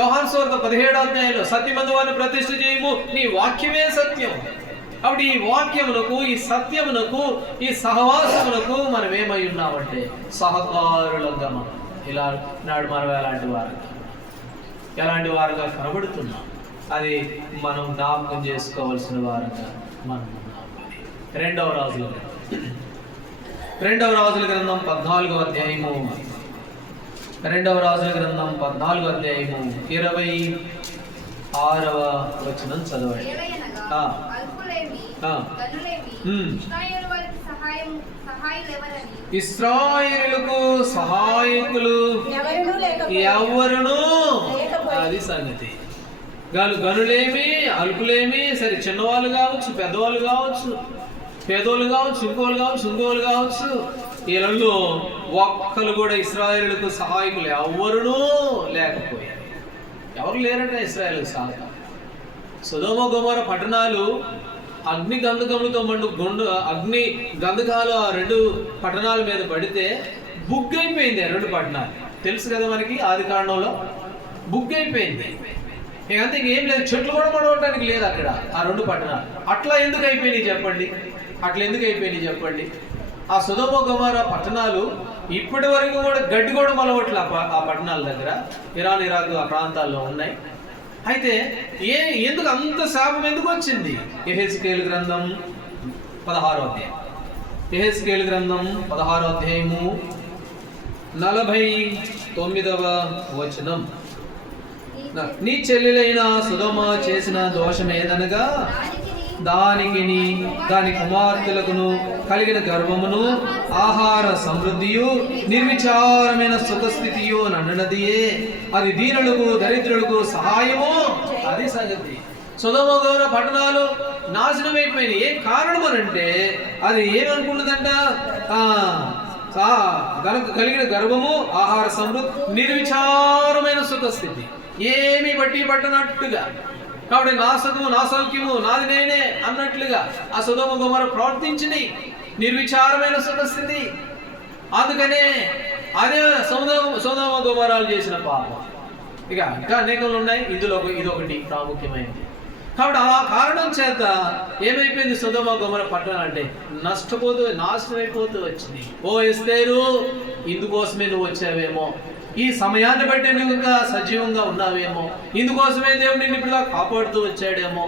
యోహాను సువార్త 17వ అధ్యాయంలో సత్యమందు వారిని ప్రతిష్ఠ చేయము, నీ వాక్యమే సత్యం. కాబట్టి ఈ వాక్యమునకు ఈ సత్యమునకు ఈ సహవాసమునకు మనం ఏమై ఉన్నామంటే సహకారులంగా మనం ఇలా నాడు మనం ఎలాంటి వారుగా కనబడుతున్నాం, అది మనం జ్ఞాపకం చేసుకోవాల్సిన వారుగా మనం ఉన్నాం. రెండవ రాజుల గ్రంథం 14వ అధ్యాయము 26వ వచనం చదవండి. ఇశ్రాయేలుకు సహాయకులు ఎవరును, అది సంగతి. గనులేమి అల్పులేమి, సరే చిన్నవాళ్ళు కావచ్చు, పెద్దవాళ్ళు కావచ్చు, పేదోళ్ళు కావచ్చు, ఇంకోళ్ళు కావచ్చు, వీళ్ళల్లో ఒక్కరు కూడా ఇశ్రాయేలుకు సహాయకులు ఎవరునూ లేకపోయారు. ఎవరు లేరంటే ఇశ్రాయేలుకు సహాయం. సొదొమ గొమొర్రా పట్టణాలు అగ్ని గంధకములతో అగ్ని గంధకాలు ఆ 2 పట్టణాల మీద పడితే బుక్ అయిపోయింది. 2 పట్టణాలు తెలుసు కదా మనకి, ఆది కాండంలో బుక్ అయిపోయింది. ఇకంతా ఇంకేం లేదు, చెట్లు కూడా పడవటానికి లేదు అక్కడ ఆ 2 పట్టణాలు. అట్లా ఎందుకు అయిపోయినాయి చెప్పండి. ఆ సొదొమ గొమొర్రా పట్టణాలు ఇప్పటి వరకు కూడా గడ్డి కూడా మొలవట్ల ఆ పట్టణాల దగ్గర, ఇరాన్ ఇరాక్ ఆ ప్రాంతాల్లో ఉన్నాయి. అయితే ఎందుకు అంత శాపం ఎందుకు వచ్చింది? యెహెజ్కేలు గ్రంథం 16వ అధ్యాయం, 16వ అధ్యాయము 49వ వచనం. నీ చెల్లెలైన సొదొమ చేసిన దోషమేదనగా దానికిని దాని కుమార్తెలకును కలిగిన గర్వమును ఆహార సమృద్ధియు నిర్విచారమైన సుఖస్థితియు నన్నదియే. అది దీనులకు దరిద్రులకు సహాయము, అది సంగతి. సొదొమ గొమొర్రా పట్టణాలు నాశనం అయిపోయినాయి. ఏ కారణం అనంటే అది ఏమనుకున్నదంట, కలిగిన గర్వము ఆహార సమృద్ధి నిర్విచారమైన సుఖస్థితి, ఏమి బట్టి పట్టనట్టుగా. కాబట్టి నా సుఖము నా సౌఖ్యము నాది నేనే అన్నట్లుగా ఆ సొదొమ గొమొర్రా ప్రవర్తించింది. నిర్విచారమైన సుఖస్థితి. అందుకనే అదే సొదొమ గొమొర్రాలు చేసిన పాపం. ఇంకా అనేకలు ఉన్నాయి, ఇదొకటి ప్రాముఖ్యమైనది. కాబట్టి ఆ కారణం చేత ఏమైపోయింది, సొదొమ గొమొర్రా పట్టణం అంటే నాశనం అయిపోతూ వచ్చింది. ఓ ఎస్తేరు, ఇందుకోసమే నువ్వు వచ్చావేమో, ఈ సమయాన్ని బట్టి నువ్వు ఇంకా సజీవంగా ఉన్నావేమో, ఇందుకోసమే దేవుడు నిన్ను ఇప్పుడు కాపాడుతూ వచ్చాడేమో.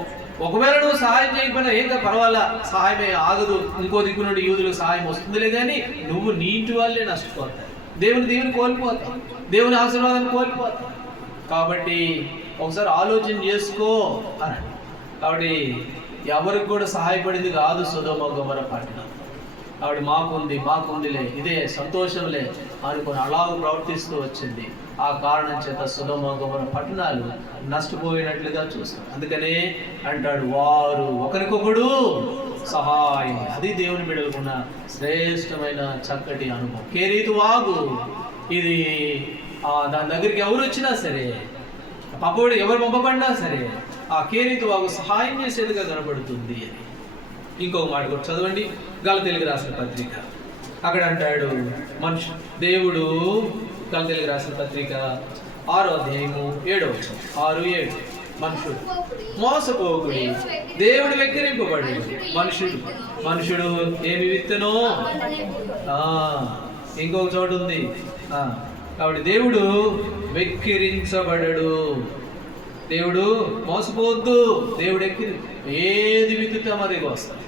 ఒకవేళ నువ్వు సహాయం చేయకపోయినా ఏం పర్వాలా, సహాయమే ఆగదు, ఇంకో దిక్కు నుండి యూదులకు సహాయం వస్తుందిలే, కానీ నువ్వు నీ ఇంటి వాళ్ళే నష్టపోతావు, దేవుని కోల్పోతావు, దేవుని ఆశీర్వాదాన్ని కోల్పోతావు. కాబట్టి ఒకసారి ఆలోచన చేసుకో అని. కాబట్టి ఎవరికి కూడా సహాయపడింది కాదు సొదొమ గొమొర్రా పట్టణం. ఆవిడ మాకుందిలే, ఇదే సంతోషంలే అనుకుని అలాగ ప్రవర్తిస్తూ వచ్చింది. ఆ కారణం చేత సొదొమ గొమొర్రా పట్టణాలు నష్టపోయినట్లుగా చూస్తాం. అందుకనే అంటాడు, వారు ఒకరికొకడు సహాయం. అది దేవుని బిడ్డలకున్న శ్రేష్టమైన చక్కటి అనుభవం. కేరీతు వాగు, ఇది దాని దగ్గరికి ఎవరు వచ్చినా సరే, ఎవరు పంపబడినా సరే, ఆ కేరీతు వాగు సహాయం చేసేదిగా కనబడుతుంది అని. ఇంకొక మాట కూడా చదవండి, గలతీయులకు రాసిన పత్రిక. అక్కడ అంటాడు దేవుడు, గలతీయులకు రాసిన పత్రిక 6వ అధ్యాయము 7వ వచనం, 6-7. మనుషుడు మోసపోకుడి, దేవుడు వెక్కిరింపబడి. మనుషుడు ఏమి విత్తనో, ఇంకొక చోటు ఉంది. కాబట్టి దేవుడు వెక్కిరించబడడు. దేవుడు మోసపోవద్దు. దేవుడు ఏది విత్తుతాం అదే వస్తాం.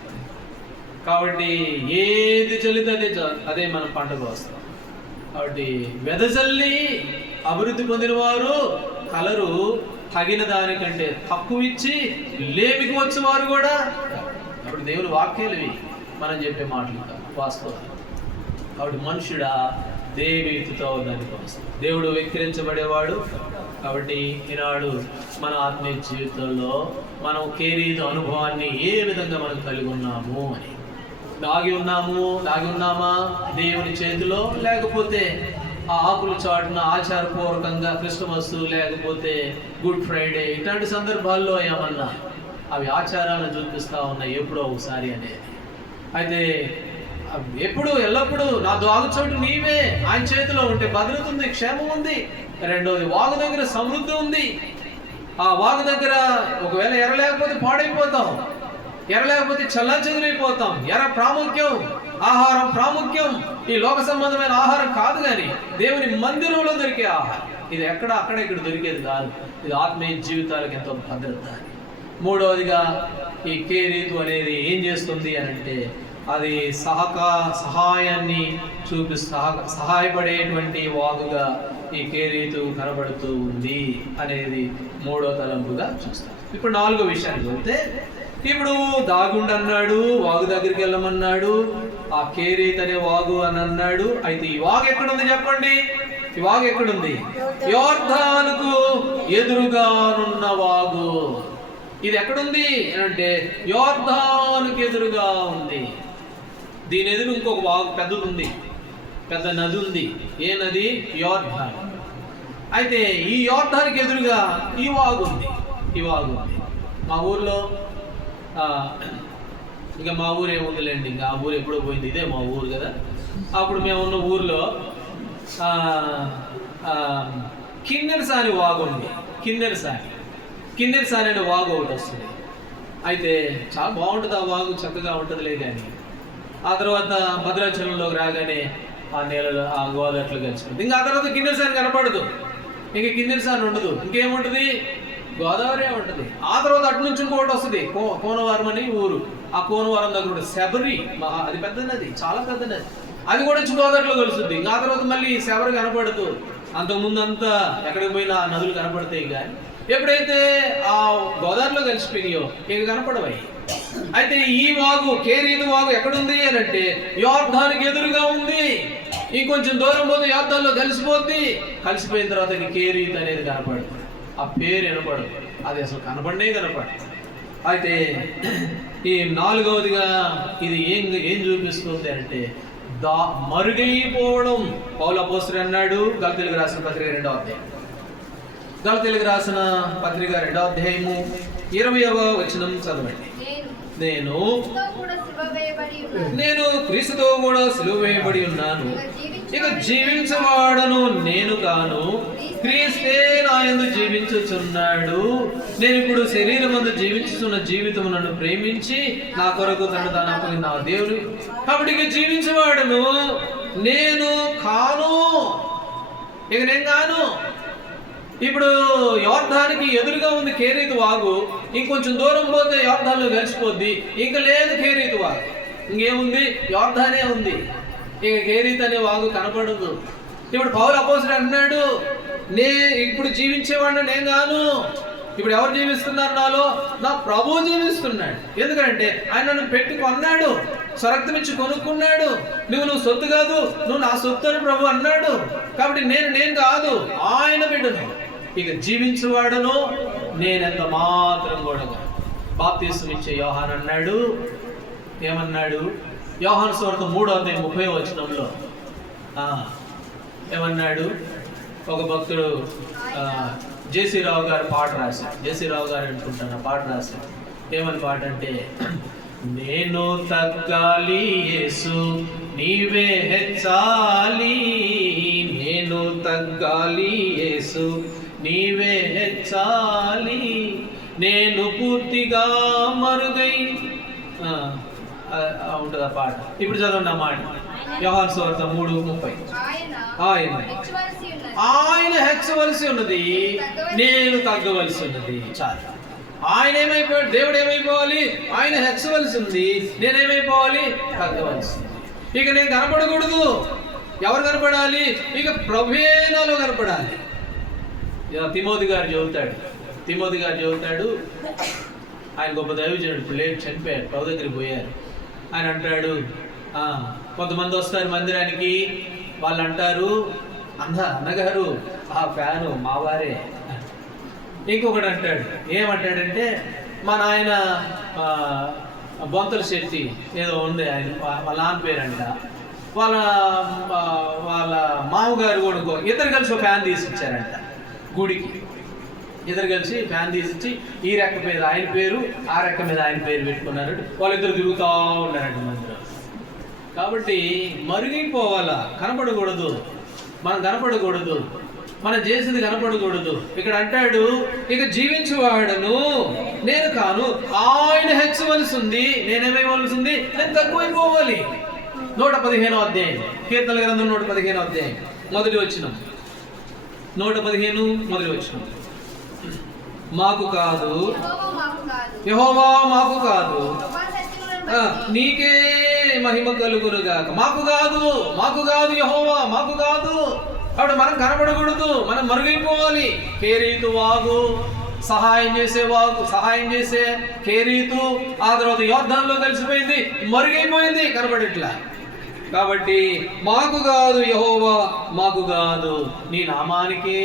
కాబట్టి ఏది చల్లితే అదే మనం పంటకు వస్తాం. కాబట్టి వెదజల్లి అభివృద్ధి పొందిన వారు కలరు తగిన దానికంటే తక్కువ ఇచ్చి లేమికి వచ్చే వారు కూడా. అప్పుడు దేవుని వాక్యాలు మనం చెప్పే మాటలు వాస్తవం. కాబట్టి మనుషుడా దేవి విత్తుతావు దానికి వస్తాం. దేవుడు వెక్కిరించబడేవాడు. కాబట్టి ఈనాడు మన ఆత్మీయ జీవితంలో మనం కేరీతు అనుభవాన్ని ఏ విధంగా మనం కలిగి ఉన్నాము అని, దాగి ఉన్నామా దేవుని చేతిలో, లేకపోతే ఆ ఆకుల చాటున ఆచారపూర్వకంగా క్రిస్మస్ లేకపోతే గుడ్ ఫ్రైడే ఇట్లాంటి సందర్భాల్లో ఏమన్నా అవి ఆచారాలను చూపిస్తూ ఉన్నాయి ఎప్పుడో ఒకసారి అనేది. అయితే ఎప్పుడు ఎల్లప్పుడూ నా దాగుచోటు నీవే, ఆయన చేతిలో ఉంటే భద్రత ఉంది, క్షేమం ఉంది. రెండోది, వాగు దగ్గర సమృద్ధి ఉంది. ఆ వాగు దగ్గర ఒకవేళ ఎర లేకపోతే పాడైపోతాం, ఎర లేకపోతే చల్లాచెదురైపోతాం. ఎర ప్రాముఖ్యం, ఆహారం ప్రాముఖ్యం. ఈ లోక సంబంధమైన ఆహారం కాదు, కానీ దేవుని మందిరంలో దొరికే ఆహారం. ఇది అక్కడ ఇక్కడ దొరికేది కాదు. ఇది ఆత్మీయ జీవితాలకు ఎంతో భద్రత. మూడవదిగా ఈ కేరీతు అనేది ఏం చేస్తుంది అని అంటే, అది సహాయాన్ని సహాయపడేటువంటి వాగుగా ఈ కేరీతు కనబడుతూ ఉంది అనేది మూడో తలంపుగా చూస్తాం. ఇప్పుడు నాలుగో విషయానికి వెళ్తే, ఇప్పుడు దాగుండు అన్నాడు, వాగు దగ్గరికి వెళ్ళమన్నాడు, ఆ కేరీత్ అనే వాగు అని అన్నాడు. అయితే ఈ వాగు ఎక్కడుంది చెప్పండి? ఈ వాగు ఎక్కడుంది? యోర్దానుకు ఎదురుగానున్న వాగు. ఇది ఎక్కడుంది అంటే యోర్దానుకు ఎదురుగా ఉంది. దీని ఎదురు ఇంకొక వాగు పెద్దది ఉంది, పెద్ద నది ఉంది. ఏ నది? యోర్దాన్. అయితే ఈ యోర్దానికి ఎదురుగా ఈ వాగు ఉంది. ఈ వాగు ఉంది. మా ఊర్లో ఇంకా మా ఊరు ఏముందిలేండి, ఇంకా ఆ ఊరు ఎప్పుడో పోయింది, ఇదే మా ఊరు కదా. అప్పుడు మేము ఉన్న ఊర్లో కిన్నెరసాని వాగు ఉంది. కిన్నెరసాని అనే వాగు ఒకటి వస్తుంది. అయితే చాలా బాగుంటుంది ఆ వాగు, చక్కగా ఉంటుందిలే. కానీ ఆ తర్వాత భద్రాచలంలోకి రాగానే ఆ నీళ్ళలో ఆ గోదావరిలో కలిసిపోతుంది. ఇంకా ఆ తర్వాత కిన్నెరసాని కనపడదు, ఇంకా కిన్నెరసాని ఉండదు, ఇంకేముంటుంది? గోదావరి ఉంటుంది. ఆ తర్వాత అటు నుంచి ఇంకోటి వస్తుంది, కోనవరం అని ఊరు. ఆ కోనవరం దగ్గర ఉంటుంది శబరి, అది పెద్ద నది, చాలా పెద్ద నది. అది కూడా వచ్చి గోదావరిలో కలుస్తుంది. ఇంకా ఆ తర్వాత మళ్ళీ శబరి కనపడదు. అంతకుముందు అంతా ఎక్కడికి పోయినా నదులు కనపడతాయి. కానీ ఎప్పుడైతే ఆ గోదావరిలో కలిసిపోయినాయో ఇక కనపడవయి. అయితే ఈ వాగు, కేరీతు వాగు ఎక్కడుంది అని అంటే యోర్దానికి ఎదురుగా ఉంది. ఇంకొంచెం దూరం పోతే యోర్దాన్లో కలిసిపోద్ది. కలిసిపోయిన తర్వాత కేరీతు అనేది కనపడదు, ఆ పేరు వినపడదు, అది అసలు కనపడనే కనపడదు. అయితే ఈ నాలుగవదిగా ఇది ఏం చూపిస్తుంది అంటే మరుగైపోవడం. పౌలు అపోస్తలుడు అన్నాడు, గలతీయులకు రాసిన పత్రిక 2వ అధ్యాయం, గలతీయులకు రాసిన పత్రిక 2వ అధ్యాయము 20వ వచనం చదవండి. నేను క్రీస్తుతో కూడా సిలువ వేయబడి ఉన్నాను, ఇక జీవించవాడను నేను కాను, క్రీస్తే నా యందు జీవించుచున్నాడు. నేను ఇప్పుడు శరీరమందు జీవించుచున్న జీవితం నన్ను ప్రేమించి నా కొరకు తను తాను అప్పగించిన నా దేవుడు. కాబట్టి ఇక జీవించవాడను నేను కాను, ఇక నేను కాను. ఇప్పుడు యోర్దానికి ఎదురుగా ఉంది కేరీతు వాగు. ఇంకొంచెం దూరం పోతే యోర్దాన్లో కలిసిపోద్ది. ఇంకా లేదు కేరీతు వాగు, ఇంకేముంది? యోర్దానే ఉంది. ఇక కేరీతు అనే వాగు కనపడదు. ఇప్పుడు పౌలు అపోస్తలుడు అన్నాడు, ఇప్పుడు జీవించేవాడిని నేను కాను. ఇప్పుడు ఎవరు జీవిస్తున్నారు నాలో? నా ప్రభువు జీవిస్తున్నాడు. ఎందుకంటే ఆయన నన్ను పెట్టి కొన్నాడు, స్వరక్తం ఇచ్చి కొనుక్కున్నాడు. నువ్వు సొత్తు కాదు, నువ్వు నా సొత్తు అని ప్రభు అన్నాడు. కాబట్టి నేను కాదు, ఆయన బిడ్డను. ఇక జీవించేవాడను నేనెంత మాత్రం కూడా. బాప్తిస్మం ఇచ్చే యోహాను అన్నాడు, ఏమన్నాడు? యోహాను సువార్త 3వ అధ్యాయం 30వ వచనంలో ఏమన్నాడు? ఒక భక్తుడు జేసీ రావు గారు పాట రాశారు. జేసీ రావు గారు అనుకుంటాను పాట రాశారు. ఏమని పాట అంటే, నేను తగ్గాలి యేసు నీవే హెచ్చాలి, నేను తగ్గాలి యేసు నీవే హెచ్చాలి, నేను పూర్తిగా మరుగై ఉంటుంది ఆ పాట. ఇప్పుడు చదవండి ఆ మాట. యోహాను సువార్త 3:30. ఆయన హెచ్చవలసి ఉన్నది, నేను తగ్గవలసి ఉన్నది. చాలు. ఆయన ఏమైపోయాడు? దేవుడు ఏమైపోవాలి? ఆయన హెచ్చవలసి ఉంది, నేనేమైపోవాలి? తగ్గవలసి ఉంది. ఇక నేను కనపడకూడదు. ఎవరు కనపడాలి? ఇక ప్రభువే నాలో కనపడాలి. తిమోతి గారు చెబుతాడు, ఆయన గొప్ప దైవజనుడు, ఇప్పుడు లేట్ చనిపోయారు, ప్రభు దగ్గరికి పోయారు. ఆయన అంటాడు, కొంతమంది వస్తారు మందిరానికి, వాళ్ళు అంటారు, అన్నగారు ఆ ఫ్యాను మా వారే. ఇంకొకటి అంటాడు, ఏమంటాడంటే, మా నాయన బొంతల శెట్టి ఏదో ఉంది, ఆయన వాళ్ళ నాన్న పేరంట, వాళ్ళ మామగారు కూడా ఇద్దరు కలిసి ఒక ఫ్యాన్ తీసిచ్చారంట గుడికి. ఇద్దరు కలిసి ఫ్యాన్ తీసిచ్చి ఈ రెక్క మీద ఆయన పేరు, ఆ రెక్క మీద ఆయన పేరు పెట్టుకున్నారు. వాళ్ళిద్దరు తిరుగుతూ ఉన్నారంట మందిరం. కాబట్టి మరుగైపోవాలా, కనపడకూడదు, మనం కనపడకూడదు, మనం చేసింది కనపడకూడదు. ఇక్కడ అంటాడు, ఇక జీవించేవాడను నేను కాను, ఆయన హెచ్చవలసి ఉంది, నేనేమైవలసి ఉంది? నేను తక్కువైపోవాలి. 115వ అధ్యాయం, కీర్తనల గ్రంథం 115వ అధ్యాయం మొదటి వచనం. 115 మొదటి వచనం. మాకు కాదు, యెహోవా మాకు కాదు, నీకే మహిమ కలుగునుగాక. మాకు కాదు యెహోవా, మాకు కాదు. కాబట్టి మనం కనపడకూడదు, మనం మరుగైపోవాలి. కేరీతు వాగు సహాయం చేసే కేరీతు ఆ తర్వాత యోర్దానులో కలిసిపోయింది, మరుగైపోయింది, కనబడట్లా. కాబట్టి మాకు కాదు యెహోవా, మాకు కాదు, నీ నామానికే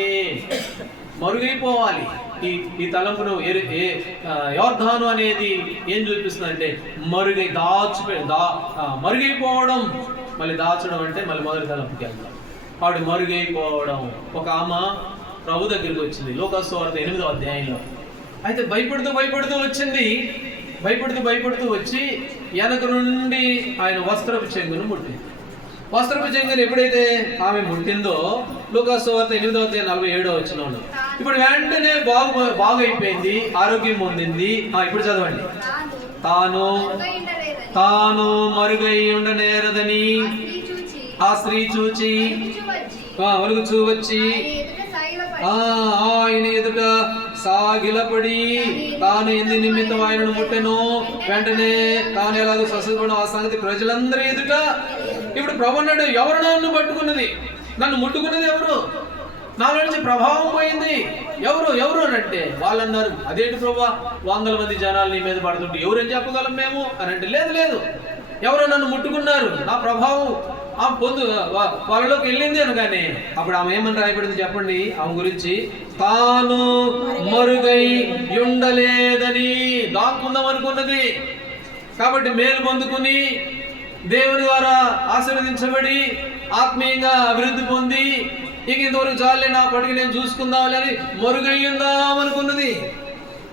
మరుగైపోవాలి. ఈ తలంపును యోర్దాను అనేది ఏం చూపిస్తుందంటే మరుగైపోవడం. మళ్ళీ దాచడం అంటే మళ్ళీ మొదటి తలంపుకి వెళ్తాం. వాడు మరుగైపోవడం. ఒక ఆమె ప్రభు దగ్గరికి వచ్చింది లూకాసు సువార్త 8వ అధ్యాయంలో. అయితే భయపడుతూ వచ్చింది. భయపడుతూ వచ్చి వెనక నుండి ఆయన వస్త్రపు చెంగును ముట్టింది. వస్త్రపు చెంగును ఎప్పుడైతే ఆమె ముట్టిందో లూకాసు సువార్త 8వ అధ్యాయం 47వ వచనంలో, ఇప్పుడు వెంటనే బాగైపోయింది, ఆరోగ్యం పొందింది. ఇప్పుడు చదవండి. తాను మరుగై ఉండనేరదని ఆ స్త్రీ చూచి వలుగుచూ వచ్చి ఆయన ఎదుట సాగిలపడి తాను ఎందు నిమిత్తం ఆయనను ముట్టెను. వెంటనే తాను ఎలాగో స్వస్థపడడం ఆ సంగతి ప్రజలందరి ఎదుట. ఇప్పుడు ప్రభు అన్నాడు, ఎవరు నన్ను పట్టుకున్నది, నన్ను ముట్టుకున్నది ఎవరు, నాలో నుంచి ప్రభావం పోయింది ఎవరు అని అంటే వాళ్ళు అన్నారు, అదేంటి ప్రభా 100 మంది జనాలు నీ మీద పడుతుంటే ఎవరేం చెప్పగలం మేము అని అంటే, లేదు ఎవరో నన్ను ముట్టుకున్నారు, నా ప్రభావం వాళ్ళలోకి వెళ్ళింది అనగానే అప్పుడు ఆమె ఏమని రాయబడింది చెప్పండి ఆమె గురించి? తాను మరుగై ఉండలేదని దాక్కుందాం అనుకున్నది. కాబట్టి మేలు పొందుకుని దేవుని ద్వారా ఆశీర్వదించబడి ఆత్మీయంగా అభివృద్ధి పొంది ఇక ఇంతవరకు చాలే, నా పడికి నేను చూసుకుందామని అని మరుగై ఉందాం అనుకున్నది.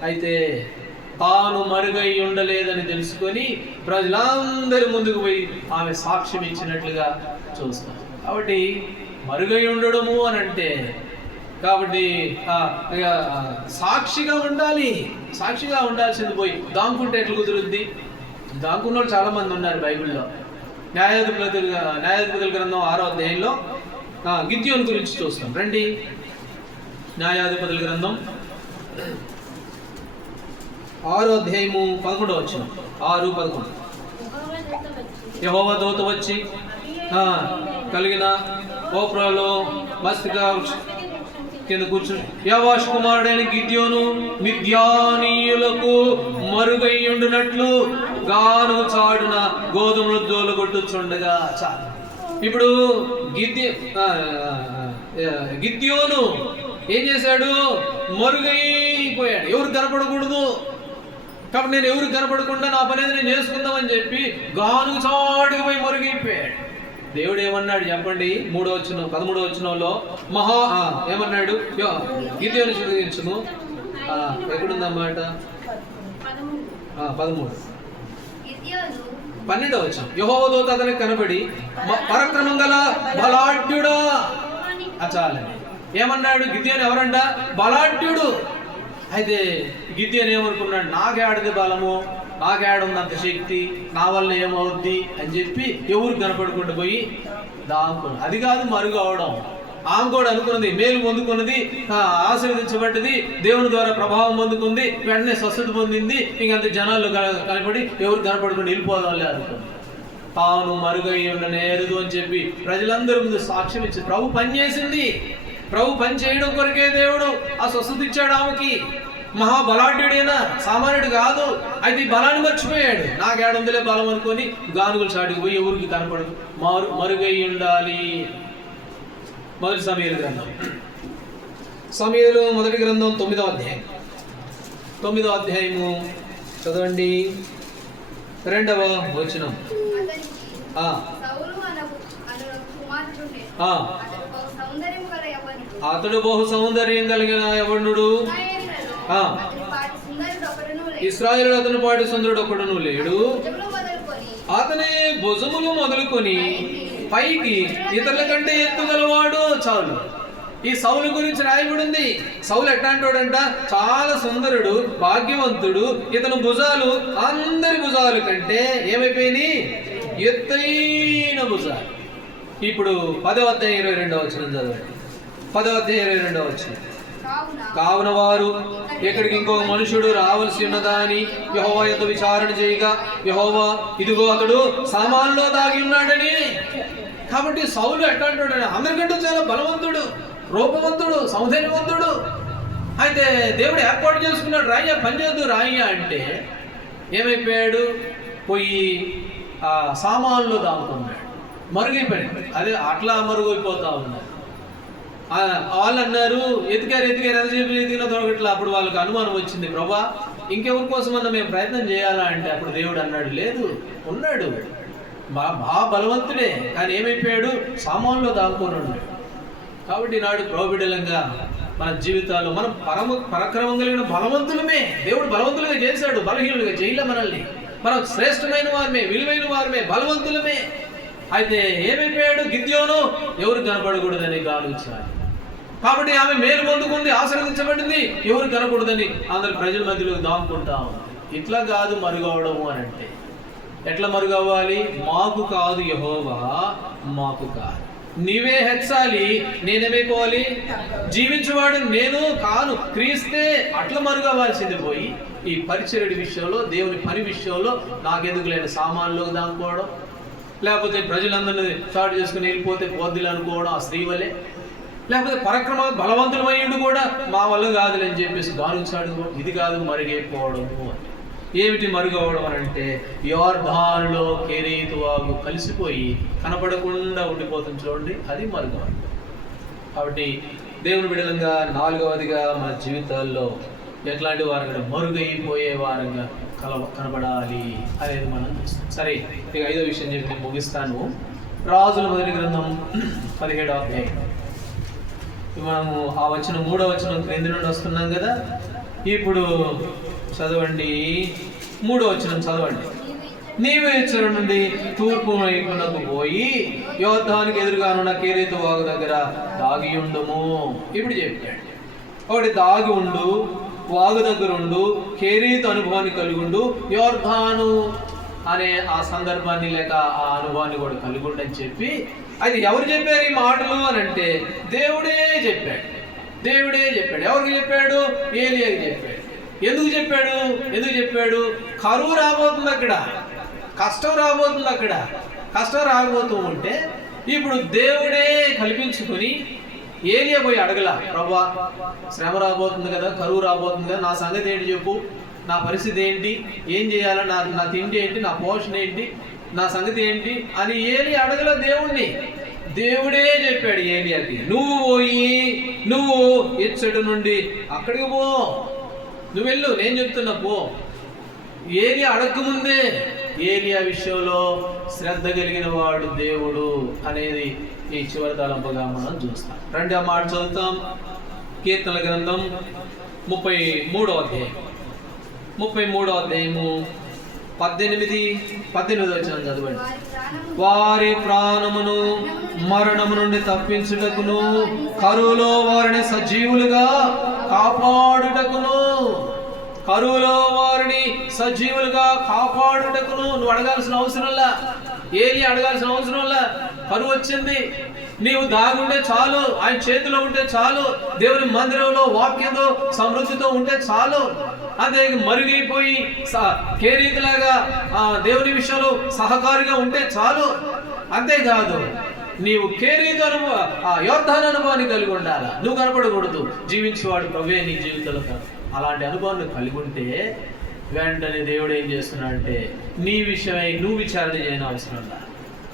అయితే తాను మరుగై ఉండలేదని తెలుసుకొని ప్రజలందరి ముందుకు పోయి ఆమె సాక్ష్యం ఇచ్చినట్లుగా చూస్తాం. కాబట్టి మరుగై ఉండడము అని అంటే కాబట్టి సాక్షిగా ఉండాల్సింది పోయి దాంకుంటే ఎట్లా కుదురుద్ది? దాంకున్న వాళ్ళు చాలా మంది ఉన్నారు బైబిల్లో. న్యాయాధిపతుల గ్రంథం 6వ అధ్యాయంలో గిద్యోను గురించి చూస్తాం. రండి, న్యాయాధిపతుల గ్రంథం 6వ అధ్యాయము 11వ వచనం. 6:11. యెహోవా దూత వచ్చి కలిగిన ఓఫ్రాలో మస్తిక కింద కూర్చుని యోవాషు కుమారుడైన గిద్యోను మిద్యానీయులకు మరుగై ఉండునట్లు గానుగ చాటున గోధుమలు జోలగొట్టుచుండగా. ఇప్పుడు గిద్యోను ఏం చేశాడు? మరుగైపోయాడు. ఎవరు కనపడకూడదు కాబట్టి నేను ఎవరు కనపడకుండా నా పని నేను చేసుకుందామని చెప్పి గానుగ చాటుకు పోయి మరుగైపోయాడు. దేవుడు ఏమన్నాడు చెప్పండి? 13వ వచనంలో ఏమన్నాడు? గిద్యోను చూపించును. ఎక్కడుందన్నమాట? 13. 12వ వచనం. యెహోవా దూత అతనికి కనబడి పరాక్రమం గల బలాఢ్యుడా చాలని ఏమన్నాడు? గిద్యోను ఎవరంట? బలాఢ్యుడు. అయితే గిద్యోను ఏమనుకున్నాడు? నాకేడది బలము, నాకేడుందంత శక్తి, నా వల్ల ఏమవుద్ది అని చెప్పి ఎవరు కనపడకుండా పోయి దాక్కున్నాడు. అది కాదు మరుగు అవడం. ఆమె కూడా అనుకున్నది, మేలు పొందుకున్నది, ఆశీర్వదించబడ్డది, దేవుని ద్వారా ప్రభావం పొందుకుంది, వెంటనే స్వస్థత పొందింది. ఇంకంత జనాల్లో కనపడి ఎవరు కనపడకుండా వెళ్ళిపోదాంలే అనుకుంది. తాను మరుగై ఉండనేరదు అని చెప్పి ప్రజలందరి ముందు సాక్ష్యం ఇచ్చి ప్రభు పనిచేసింది. ప్రభు పని చేయడం కొరకే దేవుడు ఆ స్వస్థత ఇచ్చాడు ఆమెకి. మహాబలాఢ్యుడైనా సామాన్యుడు కాదు. అయితే ఈ బలాన్ని మర్చిపోయాడు. నాకేడుందిలే బలం అనుకొని గానుగులు చాటుకు పోయి ఎవరికి కనపడదు. మరుగై ఉండాలి. మొదటి సమూయేలు గ్రంథం. సమూయేలు మొదటి గ్రంథం 9వ అధ్యాయం. 9వ అధ్యాయము చదవండి, 2వ వచనం. అతడు బహు సౌందర్యం కలిగిన యవ్వనుడు, ఇశ్రాయేలు అతని పాటి సుందరుడు ఒకడును లేడు. అతని భుజములు మొదలుకొని పైకి ఇతరుల కంటే ఎత్తుగలవాడు. చాలు. ఈ సౌలు గురించి రాయబడింది. సౌలు ఎట్లాంటోడంట? చాలా సుందరుడు, భాగ్యవంతుడు. ఇతను భుజాలు అందరి భుజాల కంటే ఏమైపోయినాయి? ఎత్తైన భుజాలు. ఇప్పుడు 10వ అధ్యాయం 22వ వచనం చదవండి. 10వ అధ్యాయం 22వ వచనం. కావున వారు ఎక్కడికి ఇంకొక మనుషుడు రావాల్సి ఉన్నదా అని యెహోవా యొద్ద విచారణ చేయగా, యెహోవా ఇదిగో అతడు సామాన్లో దాగి ఉన్నాడని. కాబట్టి సౌలు ఎట్లాంటి అందరికంటే చాలా బలవంతుడు, రూపవంతుడు, సౌందర్యవంతుడు. అయితే దేవుడు ఏర్పాటు చేసుకున్నాడు, రాయ్యా పని చేద్దు రాయ్యా అంటే ఏమైపోయాడు? పోయి ఆ సామాన్లు దాముకున్నాడు, మరుగైపోయాడు. అదే అట్లా మరుగైపోతా ఉన్నారు. వాళ్ళు అన్నారు, ఎతికారు ఎంతసేపు ఎతికినా దొరకట్లా. అప్పుడు వాళ్ళకి అనుమానం వచ్చింది, ప్రభా ఇంకెవరి కోసమన్నా మేము ప్రయత్నం చేయాలా అంటే అప్పుడు దేవుడు అన్నాడు, లేదు, ఉన్నాడు, బాగా బలవంతుడే, కానీ ఏమైపోయాడు? సామాన్లో దాక్కుని ఉన్నాడు. కాబట్టి నాడు ప్రోబిడలంగా మన జీవితాల్లో మనం పరాక్రమం కలిగిన బలవంతులమే. దేవుడు బలవంతులుగా చేశాడు, బలహీనులుగా చేయలే మనల్ని. మనం శ్రేష్టమైన వారమే, విలువైన వారమే, బలవంతులమే. అయితే ఏమైపోయాడు? గిద్యోను ఎవరు కనపడకూడదని గాలించాలి. కాబట్టి ఆమె మేలు పొందుకుంది, ఆశీర్వదించబడింది, ఎవరు కనకూడదని అందరి ప్రజల మధ్యలో దాముకుంటా ఉంది. ఇట్లా కాదు మరుగవడము అని అంటే. ఎట్లా మరుగవ్వాలి? మాకు కాదు యెహోవా, మాకు కాదు, నీవే హెచ్చాలి, నేనేమైపోవాలి? జీవించేవాడు నేను కాను, క్రీస్తే. అట్లా మరుగవ్వాల్సింది పోయి ఈ పరిచర్య విషయంలో, దేవుని పని విషయంలో నాకెందుకు లేని సామాన్లోకి దాముకోవడం, లేకపోతే ప్రజలందరినీ స్టార్ట్ చేసుకుని వెళ్ళిపోతే పోద్దులు అనుకోవడం ఆ స్త్రీ వలె, లేకపోతే పరాక్రమ బలవంతులమయ్యుడు కూడా మా వల్ల కాదులే అని చెప్పేసి గాలించాడు. ఇది కాదు మరుగైపోవడము. ఏమిటి మరుగవడం అని అంటే, యోర్దానులో కెరీతు వాగు కలిసిపోయి కనపడకుండా ఉండిపోతుంది చూడండి, అది మరుగవడం. కాబట్టి దేవుని బిడ్డలంగా నాలుగవదిగా మన జీవితాల్లో ఎట్లాంటి వారంగా మరుగైపోయే వారంగా కనబడాలి అనేది మనం చూస్తాం. సరే, ఇక ఐదో విషయం చెప్పి నేను ముగిస్తాను. రాజుల మొదటి గ్రంథం 17వ అధ్యాయం. మనము ఆ వచనం 3వ వచనం క్రింది నుండి వస్తున్నాం కదా. ఇప్పుడు చదవండి, 3వ వచనం చదవండి. నీవు ఇచ్చర నుండి తూర్పు వైపునకు పోయి యోర్దానుకు ఎదురుగానున్న కెరీతు వాగు దగ్గర దాగి ఉండుము. ఇప్పుడు చెప్పాడు, ఒకటి దాగి ఉండు, వాగు దగ్గర ఉండు, కెరీతు అనుభవాన్ని కలిగి ఉండు, యోర్దాను అనే ఆ సందర్భాన్ని లేక ఆ అనుభవాన్ని కూడా కలిగి ఉండని చెప్పి. అది ఎవరు చెప్పారు ఈ మాటలు అని అంటే, దేవుడే చెప్పాడు. దేవుడే చెప్పాడు. ఎవరికి చెప్పాడు? ఏలియాకి చెప్పాడు. ఎందుకు చెప్పాడు? కరువు రాబోతుంది అక్కడ, కష్టం రాబోతుంది అక్కడ. కష్టం రాబోతూ ఉంటే ఇప్పుడు దేవుడే కల్పించుకుని ఏలియా పోయి అడగలా, ప్రభా శ్రమ రాబోతుంది కదా, కరువు రాబోతుంది కదా, నా సంగతి ఏంటి చెప్పు, నా పరిస్థితి ఏంటి, ఏం చేయాలా, నా తిండి ఏంటి, నా పోషణ ఏంటి, నా సంగతి ఏంటి అని ఏలియా అడగల దేవుణ్ణి. దేవుడే చెప్పాడు ఏలియాకి, నువ్వు ఇచ్చటి నుండి అక్కడికి పో, నువ్వు వెళ్ళు, నేను చెప్తున్నా పో. ఏలియా అడగకముందే ఏలియా విషయంలో శ్రద్ధ కలిగిన వాడు దేవుడు అనేది ఈ చివరి తలంపుగా మనం చూస్తాం. రండి ఆ మాట చదువుతాం. కీర్తనల గ్రంథం 33వ అధ్యాయం, 33వ అధ్యాయము 18 వచనం చదవండి. వారి ప్రాణమును మరణము నుండి తప్పించుటకును, కరువులో వారిని సజీవులుగా కాపాడుటకును, కరువులో వారిని సజీవులుగా కాపాడుటకును. నువ్వు అడగాల్సిన అవసరంలా, ఏలి అడగాల్సిన అవసరంలా. కరువు వచ్చింది, నీవు దాగుంటే చాలు, ఆయన చేతిలో ఉంటే చాలు, దేవుని మందిరంలో వాక్యంతో సమృద్ధితో ఉంటే చాలు. అదే మరుగైపోయి కేరీతిలాగా దేవుని విషయంలో సహకారిగా ఉంటే చాలు. అంతేకాదు, నీవు కేరీతు యోర్దాను అనుభవాన్ని కలిగి ఉండాలా. నువ్వు కనపడకూడదు, జీవించేవాడు ప్రభువే నీ జీవితంలో. అలాంటి అనుభవాన్ని కలిగి ఉంటే వెంటనే దేవుడు ఏం చేస్తున్నాడంటే, నీ విషయమై నువ్వు విచారణ చేయని అవసరం లేదు.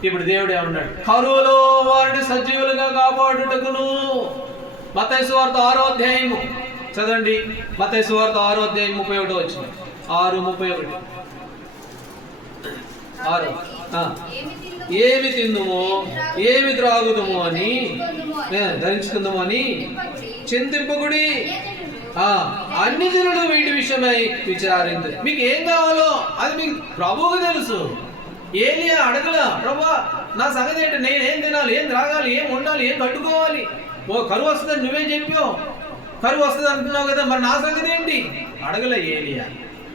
ఇప్పుడు దేవుడు ఏమన్నాడు? కరువులో వారిని సజీవులుగా కాపాడుటకును. మత్తయి సువార్త 6వ అధ్యాయము చదవండి. మత్తయి సువార్త 6వ అధ్యాయం 31 వచ్చింది. 6:31. ఏమి తిందుమో ఏమి త్రాగుదమో అని ధరించుకుందాము అని చింతింపకుడి, అన్ని జనులు వీటి విషయమై విచారించు. మీకు ఏం కావాలో అది మీకు ప్రభువుకు తెలుసు. ఏలియా అడగల, ప్రభా నా సంగతి ఏంటి, నేనేం తినాలి, ఏం త్రాగాలి, ఏం ఉండాలి, ఏం కట్టుకోవాలి. కరువు వస్తుందని నువ్వే చెప్పావు, కరువు వస్తుంది అంటున్నావు కదా, మరి నా సంగతి ఏంటి అడగలే ఏలియా.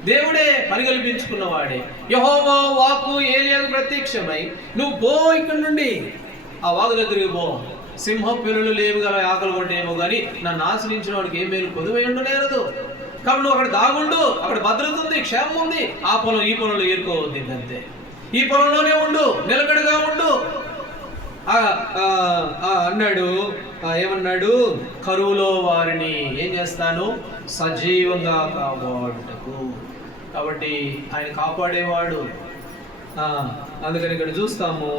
దేవుడే పని కల్పించుకున్నవాడే. యెహోవా వాక్కు ఏలియాకు ప్రత్యక్షమై, నువ్వు పో ఇక్కడి నుండి, ఆ వాగు దగ్గరికి పో, సింహం పిల్లలు లేవు గల ఆకలి కొట్టేమో కానీ నన్ను ఆశ్రయించిన వాడికి ఏం మేలు కొదువై ఉండనేరదు. కాబట్టి నువ్వు అక్కడ దాగుండు, అక్కడ భద్రత ఉంది, క్షేమం ఉంది. ఆ పొలం ఈ పొలంలో ఏరుకోవద్దు, అంతే. ఈ పొలంలోనే ఉండు, నిలకడగా ఉండు. అన్నాడు. ఏమన్నాడు? కరువులో వారిని ఏం చేస్తాను? సజీవంగా కాపాడుటకు. కాబట్టి ఆయన కాపాడేవాడు. అందుకని ఇక్కడ చూస్తాము.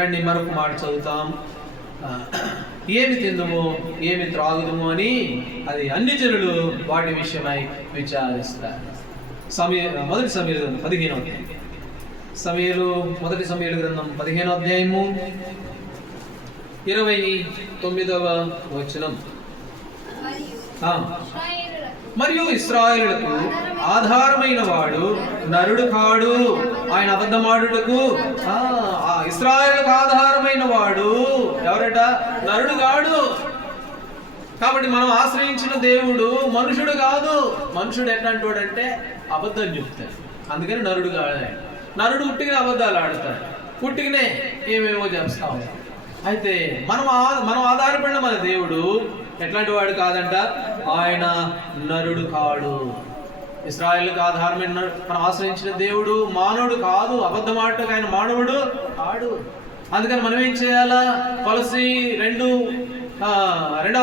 రండి మరొక మాట చదువుతాం. ఏమి తిందుము ఏమి త్రాగుదుము అని అది అన్ని జనులు వాటి విషయమై విచారిస్తారు. మొదటి సమూయేలు గ్రంథం 15వ అధ్యాయం. మొదటి సమూయేలు గ్రంథం 15వ అధ్యాయము 29వ వచనం. మరియు ఇశ్రాయేలులకు ఆధారమైన వాడు నరుడు కాడు, ఆయన అబద్ధమాడుటకు. ఇశ్రాయేలులకు ఆధారమైన వాడు ఎవరట? నరుడు కాడు. కాబట్టి మనం ఆశ్రయించిన దేవుడు మనుషుడు కాదు. మనుషుడు ఎట్లాంటి వాడంటే అబద్ధం చెప్తాడు. అందుకని నరుడు కాదు. నరుడు పుట్టిగా అబద్ధాలు ఆడతాడు, పుట్టిగానే ఏమేమో చేస్తా ఉంటాడు. అయితే మనం ఆధారపడిన మన దేవుడు ఎట్లాంటి వాడు కాదంట. ఆయన నరుడు కాడు. ఇశ్రాయేలుకు ఆధారమైన మనం ఆశ్రయించిన దేవుడు మానవుడు కాదు. అబద్ధమాటకు ఆయన మానవుడు కాడు. అందుకని మనం ఏం చేయాలా? కొలస్సీ 2వ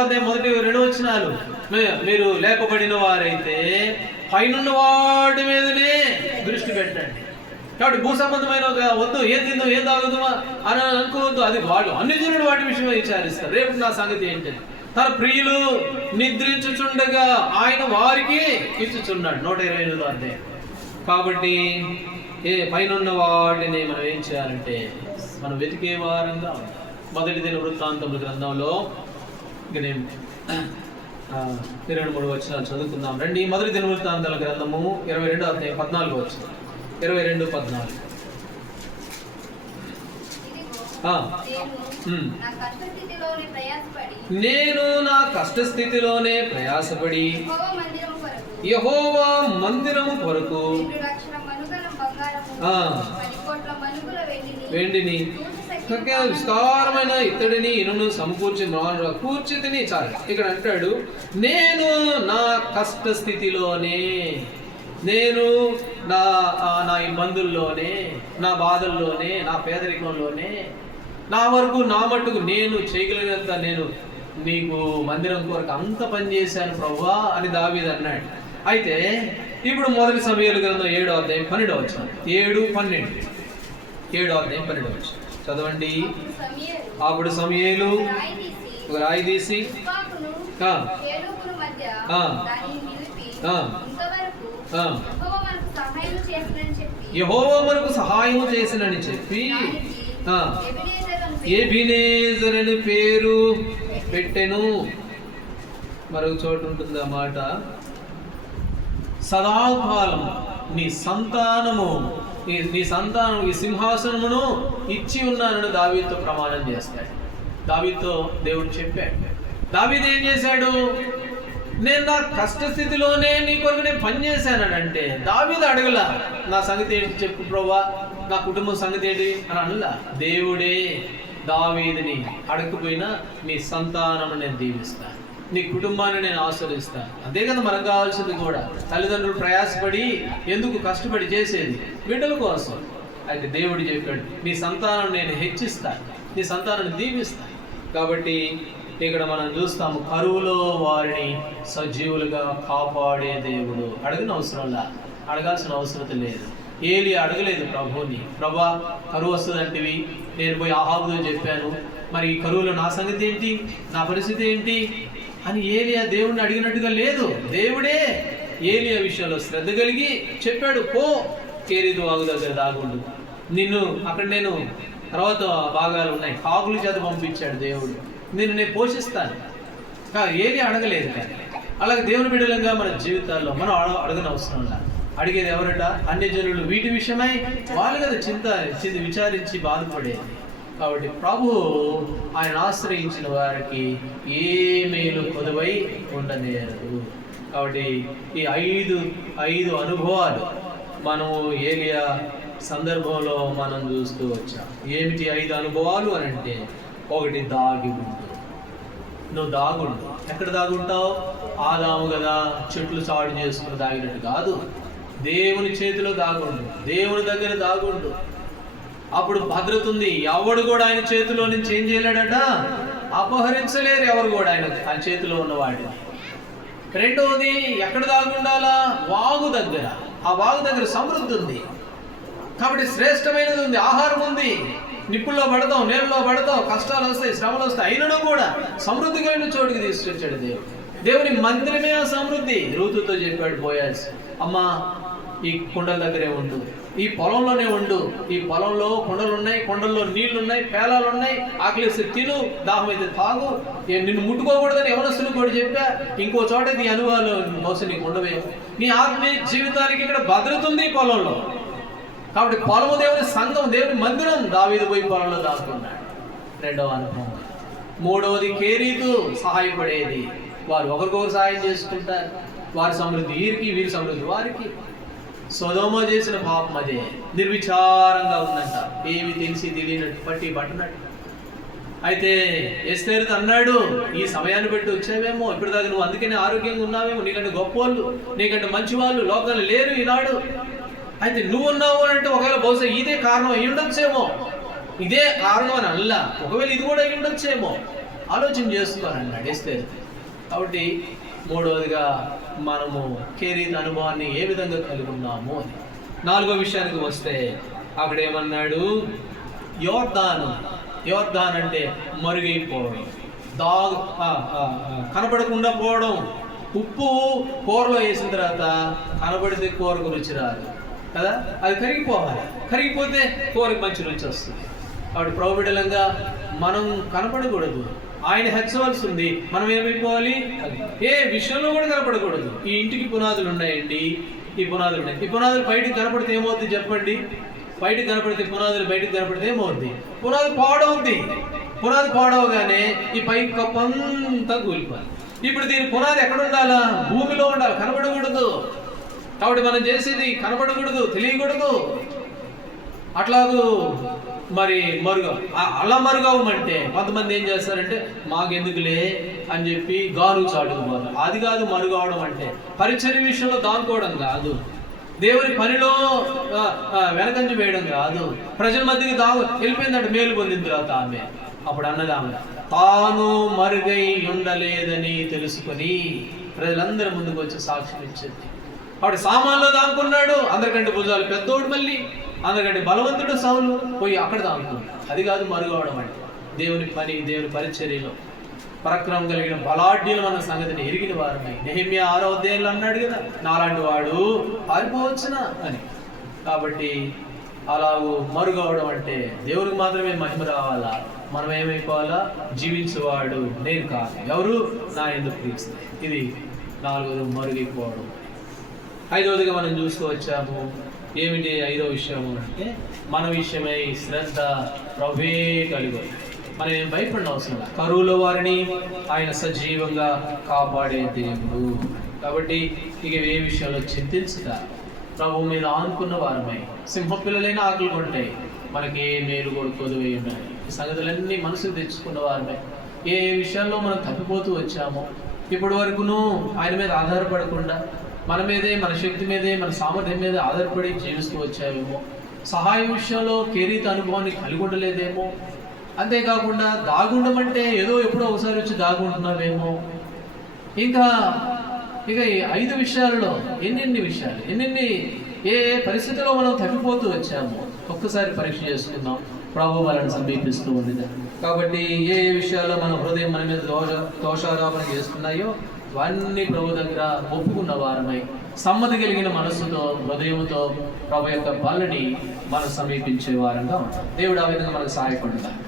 అధ్యాయం 1-2 వచనాలు. మీరు లేపబడిన వారైతే పైనున్న వాటి మీదనే దృష్టి పెట్టండి. కాబట్టి భూ సంబంధమైన వద్దు, ఏం తిందో ఏం తాగుదామా అని అనుకోవద్దు. అది వాళ్ళు అన్ని జనులు వాటి విషయమే విచారిస్తారు. రేపు నా సంగతి ఏంటని. తన ప్రియులు నిద్రించుచుండగా ఆయన వారికి ఇచ్చుచున్నాడు. 128వ అధ్యాయం. కాబట్టి పైనున్న వాటిని మనం ఏం చేయాలంటే మనం వెతికే వారంగా ఉంటాం. మొదటి దినవృత్తాంతముల గ్రంథంలో ఇక నేను 23 వచనాలు చదువుకుందాం రండి. మొదటి దినవృత్తాంతాల గ్రంథము 22వ అధ్యాయం 14వ వచనం. 22:14. నేను నా కష్టస్థితిలోనే ప్రయాసపడి యెహోవా మందిరము కొరకు వెండిని విస్తారమైన ఇత్తడిని ఇనును సమకూర్చి కూర్చితిని. చాలు. ఇక్కడ అంటాడు, నేను నా కష్టస్థితిలోనే, నేను నా ఇబ్బందుల్లోనే, నా బాధల్లోనే, నా పేదరికంలోనే, నా వరకు నా మట్టుకు నేను చేయగలిగినంత నేను నీకు మందిరం కొరకు అంత పని చేశాను ప్రభువా అని దావీదు అన్నాడు. అయితే ఇప్పుడు మొదటి సమూయేలు గ్రంథం 7వ అధ్యాయం 12వ వచనం. 7:12. 7వ అధ్యాయం 12వ వచనం చదవండి. అప్పుడు సమూయేలు ఒక రాయి తీసి యెహోవా మనకు సహాయం చేసినని చెప్పి ఎబెనేజర్ అని పేరు పెట్టెను. మరొక చోటు ఉంటుంది ఆ మాట. సదాకాలం నీ సంతానం ఈ సింహాసనమును ఇచ్చి ఉన్నానని దావీదుతో ప్రమాణం చేస్తాడు. దావీదుతో దేవుడు చెప్పాడు. దావీదు ఏం చేశాడు? నేను నా కష్టస్థితిలోనే నీ కొరకు నేను పనిచేశానంటే దావీదు అడగల నా సంగతి ఏంటి చెప్పు ప్రభువా, నా కుటుంబం సంగతి ఏంటి అని అనలా. దేవుడే దావీదుని అడగకపోయినా నీ సంతానం నేను దీవిస్తాను, నీ కుటుంబాన్ని నేను ఆస్వాదిస్తాను. అంతే కదా మనకు కావాల్సింది కూడా. తల్లిదండ్రులు ప్రయాసపడి ఎందుకు కష్టపడి చేసేది? బిడ్డల కోసం. అయితే దేవుడు చెప్పాడు, నీ సంతానం నేను హెచ్చిస్తాను, నీ సంతానాన్ని దీవిస్తాను. కాబట్టి ఇక్కడ మనం చూస్తాము, కరువులో వారిని సజీవులుగా కాపాడే దేవుడు. అడగాల్సిన అవసరం లేదు. ఏలి అడగలేదు ప్రభువుని, ప్రభా కరువు వస్తుందంటివి, నేను పోయి ఆహాబుతో చెప్పాను, మరి ఈ కరువులో నా సంగతి ఏంటి, నా పరిస్థితి ఏంటి అని ఏలియా దేవుడిని అడిగినట్టుగా లేదు. దేవుడే ఏలియా విషయంలో శ్రద్ధ కలిగి చెప్పాడు, పో కేరీదు వాగు దగ్గర దాగుండు, నిన్ను అక్కడ నేను తర్వాత భాగాలు ఉన్నాయి కాకుల చేత పంపించాడు దేవుడు, నేను పోషిస్తాను. ఏది అడగలేదు. కానీ అలాగే దేవుని బిడ్డలంగా మన జీవితాల్లో మనం అడగని అవసరం లేదు. అడిగేది ఎవరట? అన్ని జనులు వీటి విషయమై వాళ్ళు కదా చింత విచారించి బాధపడేది. కాబట్టి ప్రభు ఆయన ఆశ్రయించిన వారికి ఏ మేలు కొదువై ఉండనేరు. కాబట్టి ఈ ఐదు అనుభవాలు మనము ఏలియా సందర్భంలో మనం చూస్తూ వచ్చాం. ఏమిటి 5 అనుభవాలు అని అంటే, ఒకటి దాగి ఉండు. నువ్వు దాగుండు. ఎక్కడ దాగుంటావు? ఆదాము కదా చెట్లు చాటు చేసుకుని దాగినట్టు కాదు, దేవుని చేతిలో దాగుండు, దేవుని దగ్గర దాగుండు. అప్పుడు భద్రత ఉంది. ఎవడు కూడా ఆయన చేతిలో నుంచి ఏం చేయలేడట, అపహరించలేరు ఎవరు కూడా ఆయన చేతిలో ఉన్నవాడిని. రెండవది ఎక్కడ దాగుండాలా, వాగు దగ్గర. ఆ వాగు దగ్గర సమృద్ధి ఉంది కాబట్టి శ్రేష్టమైనది ఉంది, ఆహారం ఉంది. నిప్పుల్లో పడతాం, నీళ్ళలో పడతాం, కష్టాలు వస్తాయి, శ్రమలు వస్తాయి, అయినను కూడా సమృద్ధి కలిగిన చోటుకి తీసుకొచ్చాడు దేవుడు. దేవుని మందిరమే ఆ సమృద్ధి. రూతుతో చెప్పాడు బోయాజ్, అమ్మా ఈ కుండల దగ్గరే ఉండు, ఈ పొలంలోనే ఉండు. ఈ పొలంలో కొండలు ఉన్నాయి, కొండల్లో నీళ్లు ఉన్నాయి, పేలాలు ఉన్నాయి, ఆకలిస్తే తిను, దాహం అయితే తాగు. నిన్ను ముట్టుకోకూడదని యవనస్తులు కూడా చెప్పా. ఇంకో చోట నీ అనుభవాలు బహుశా నీకు ఉండవే. నీ ఆత్మీయ జీవితానికి ఇక్కడ భద్రత ఉంది ఈ పొలంలో. కాబట్టి పొలము దేవుని సంఘం, దేవుని మందిరం. దావీదు పోయి పొలంలో దాక్కున్నాడు. రెండవ అనుభవం. మూడవది కేరీతు సహాయపడేది. వారు ఒకరికొకరు సహాయం చేసుకుంటారు. వారి సమృద్ధి వీరికి, వీరి సమృద్ధి వారికి. సొదొమ చేసిన పాపం అదే, నిర్విచారంగా ఉందంట, ఏమి తెలిసి తెలియనట్టు, పట్టి పట్టనట్టు. అయితే ఎస్తేరుతో అన్నాడు, ఈ సమయాన్ని బట్టి వచ్చావేమో, ఇప్పటిదాకా నువ్వు అందుకనే ఆరోగ్యంగా ఉన్నావేమో, నీకంటే గొప్ప వాళ్ళు, నీకంటే మంచి వాళ్ళు లోకాలు లేరు ఈనాడు. అయితే నువ్వు ఉన్నావు అంటే ఒకవేళ బహుశా ఇదే కారణం అయి ఉండొచ్చేమో, ఇదే కారణం అని అల్లా, ఒకవేళ ఇది కూడా అయి ఉండొచ్చేమో, ఆలోచన చేసుకోనన్నాడు ఎస్తేరు. కాబట్టి మూడవదిగా మనము కేరీతు అనుభవాన్ని ఏ విధంగా కలిగి ఉన్నాము అని. నాలుగో విషయానికి వస్తే అక్కడ ఏమన్నాడు, యోర్దాన్ అంటే మరుగైపోవడం, కనపడకుండా పోవడం. ఉప్పు కూరలో వేసిన తర్వాత కనబడితే కూరకు రుచి రాదు కదా, అది కరిగిపోవాలి. కరిగిపోతే కూరకు మంచి రుచి వస్తుంది. కాబట్టి ప్రభుబిడలంగా మనం కనపడకూడదు, ఆయన హెచ్చవలసి ఉంది. మనం ఏమైపోవాలి, ఏ విషయంలో కూడా కనపడకూడదు. ఈ ఇంటికి పునాదులు ఉన్నాయండి, ఈ పునాదులు ఉన్నాయి. ఈ పునాదులు బయటికి కనపడితే ఏమవుతుంది చెప్పండి? బయటికి కనపడితే, పునాదులు బయటికి కనపడితే ఏమవుతుంది? పునాది పాడవుద్ది. పునాది పాడవగానే ఈ పై కప్పంతా కూలిపోవాలి. ఇప్పుడు దీని పునాది ఎక్కడ ఉండాలా? భూమిలో ఉండాలి, కనపడకూడదు. కాబట్టి మనం చేసేది కనపడకూడదు, తెలియకూడదు. అట్లాగూ మరి అలా మరుగవమంటే కొంతమంది ఏం చేస్తారంటే, మాకెందుకులే అని చెప్పి గారు చాటుకుపోతారు. అది కాదు మరుగవడం అంటే. పరిచర్య విషయంలో దానుకోవడం కాదు, దేవుని పనిలో వెనకంజ వేయడం కాదు. ప్రజల మధ్యకి వెళ్ళిపోయిందంటే మేలు పొందిన తర్వాత ఆమె అప్పుడు అన్నదామె, తాను మరుగై ఉండలేదని తెలుసుకొని ప్రజలందరి ముందుకు వచ్చి సాక్ష్యం ఇచ్చింది. అప్పుడు సామాన్లో దానుకున్నాడు, అందరికంటే భుజాలు పెద్దోడు, మళ్ళీ అందరికంటే బలవంతుడు సౌలు, పోయి అక్కడ దానుకున్నాడు. అది కాదు మరుగవడం అంటే. దేవుని పని, దేవుని పరిచర్యలో పరాక్రమం కలిగిన బలాఢ్యులు మన సంగతిని ఎరిగిన వారమై. నెహెమ్యా 6వ అధ్యాయంలో అన్నాడు కదా, నాలాంటి వాడు పారిపోవచ్చునా అని. కాబట్టి అలాగూ మరుగవడం అంటే దేవునికి మాత్రమే మహిమ రావాలా, మనం ఏమైపోవాలా? జీవించేవాడు నేను కాదు, ఎవరు నా ఎందుకు తీరుస్తుంది. ఇది 4వది, మరుగైపోవడం. 5వదిగా మనం చూస్తూ వచ్చాము. ఏమిటి 5వ విషయము అంటే, మన విషయమై శ్రద్ధ ప్రభువే కలిగి. మనం ఏం భయపడిన అవసరం. కరువులో వారిని ఆయన సజీవంగా కాపాడే దేవుడు. కాబట్టి ఇక ఏ విషయంలో చింతించక ప్రభు మీద ఆనుకున్న వారమై, సింహపిల్లలైన ఆకలి కొంటాయి, మనకి ఏ మేలు కొడుకోదు ఉన్నాయి. ఈ సంగతులన్నీ మనసుకు తెచ్చుకున్న వారమై ఏ విషయాల్లో మనం తప్పిపోతూ వచ్చామో, ఇప్పటి వరకును ఆయన మీద ఆధారపడకుండా మన మీదే, మన శక్తి మీదే, మన సామర్థ్యం మీద ఆధారపడి జీవిస్తూ వచ్చావేమో, సహాయం విషయంలో కేరీతు అనుభవాన్ని కలిగి ఉండలేదేమో, అంతేకాకుండా దాగుండమంటే ఏదో ఎప్పుడో ఒకసారి వచ్చి దాగుంటున్నావేమో. ఇంకా ఈ 5 విషయాలలో ఎన్నెన్ని విషయాలు, ఏ పరిస్థితిలో మనం తప్పిపోతూ వచ్చామో ఒక్కసారి పరీక్ష చేసుకుందాం. ప్రభు వాళ్ళని సమీపిస్తూ ఉంది. కాబట్టి ఏ విషయాల్లో మన హృదయం మన మీద దోషారోపణ చేస్తున్నాయో అవన్నీ ప్రభు దగ్గర ఒప్పుకున్న వారమై, సమ్మతి కలిగిన మనస్సుతో, హృదయంతో ప్రభు యొక్క బలని మనం సమీపించే వారంగా ఉంటాం. దేవుడు ఆ విధంగా మనకు సహాయపడుతున్నాడు.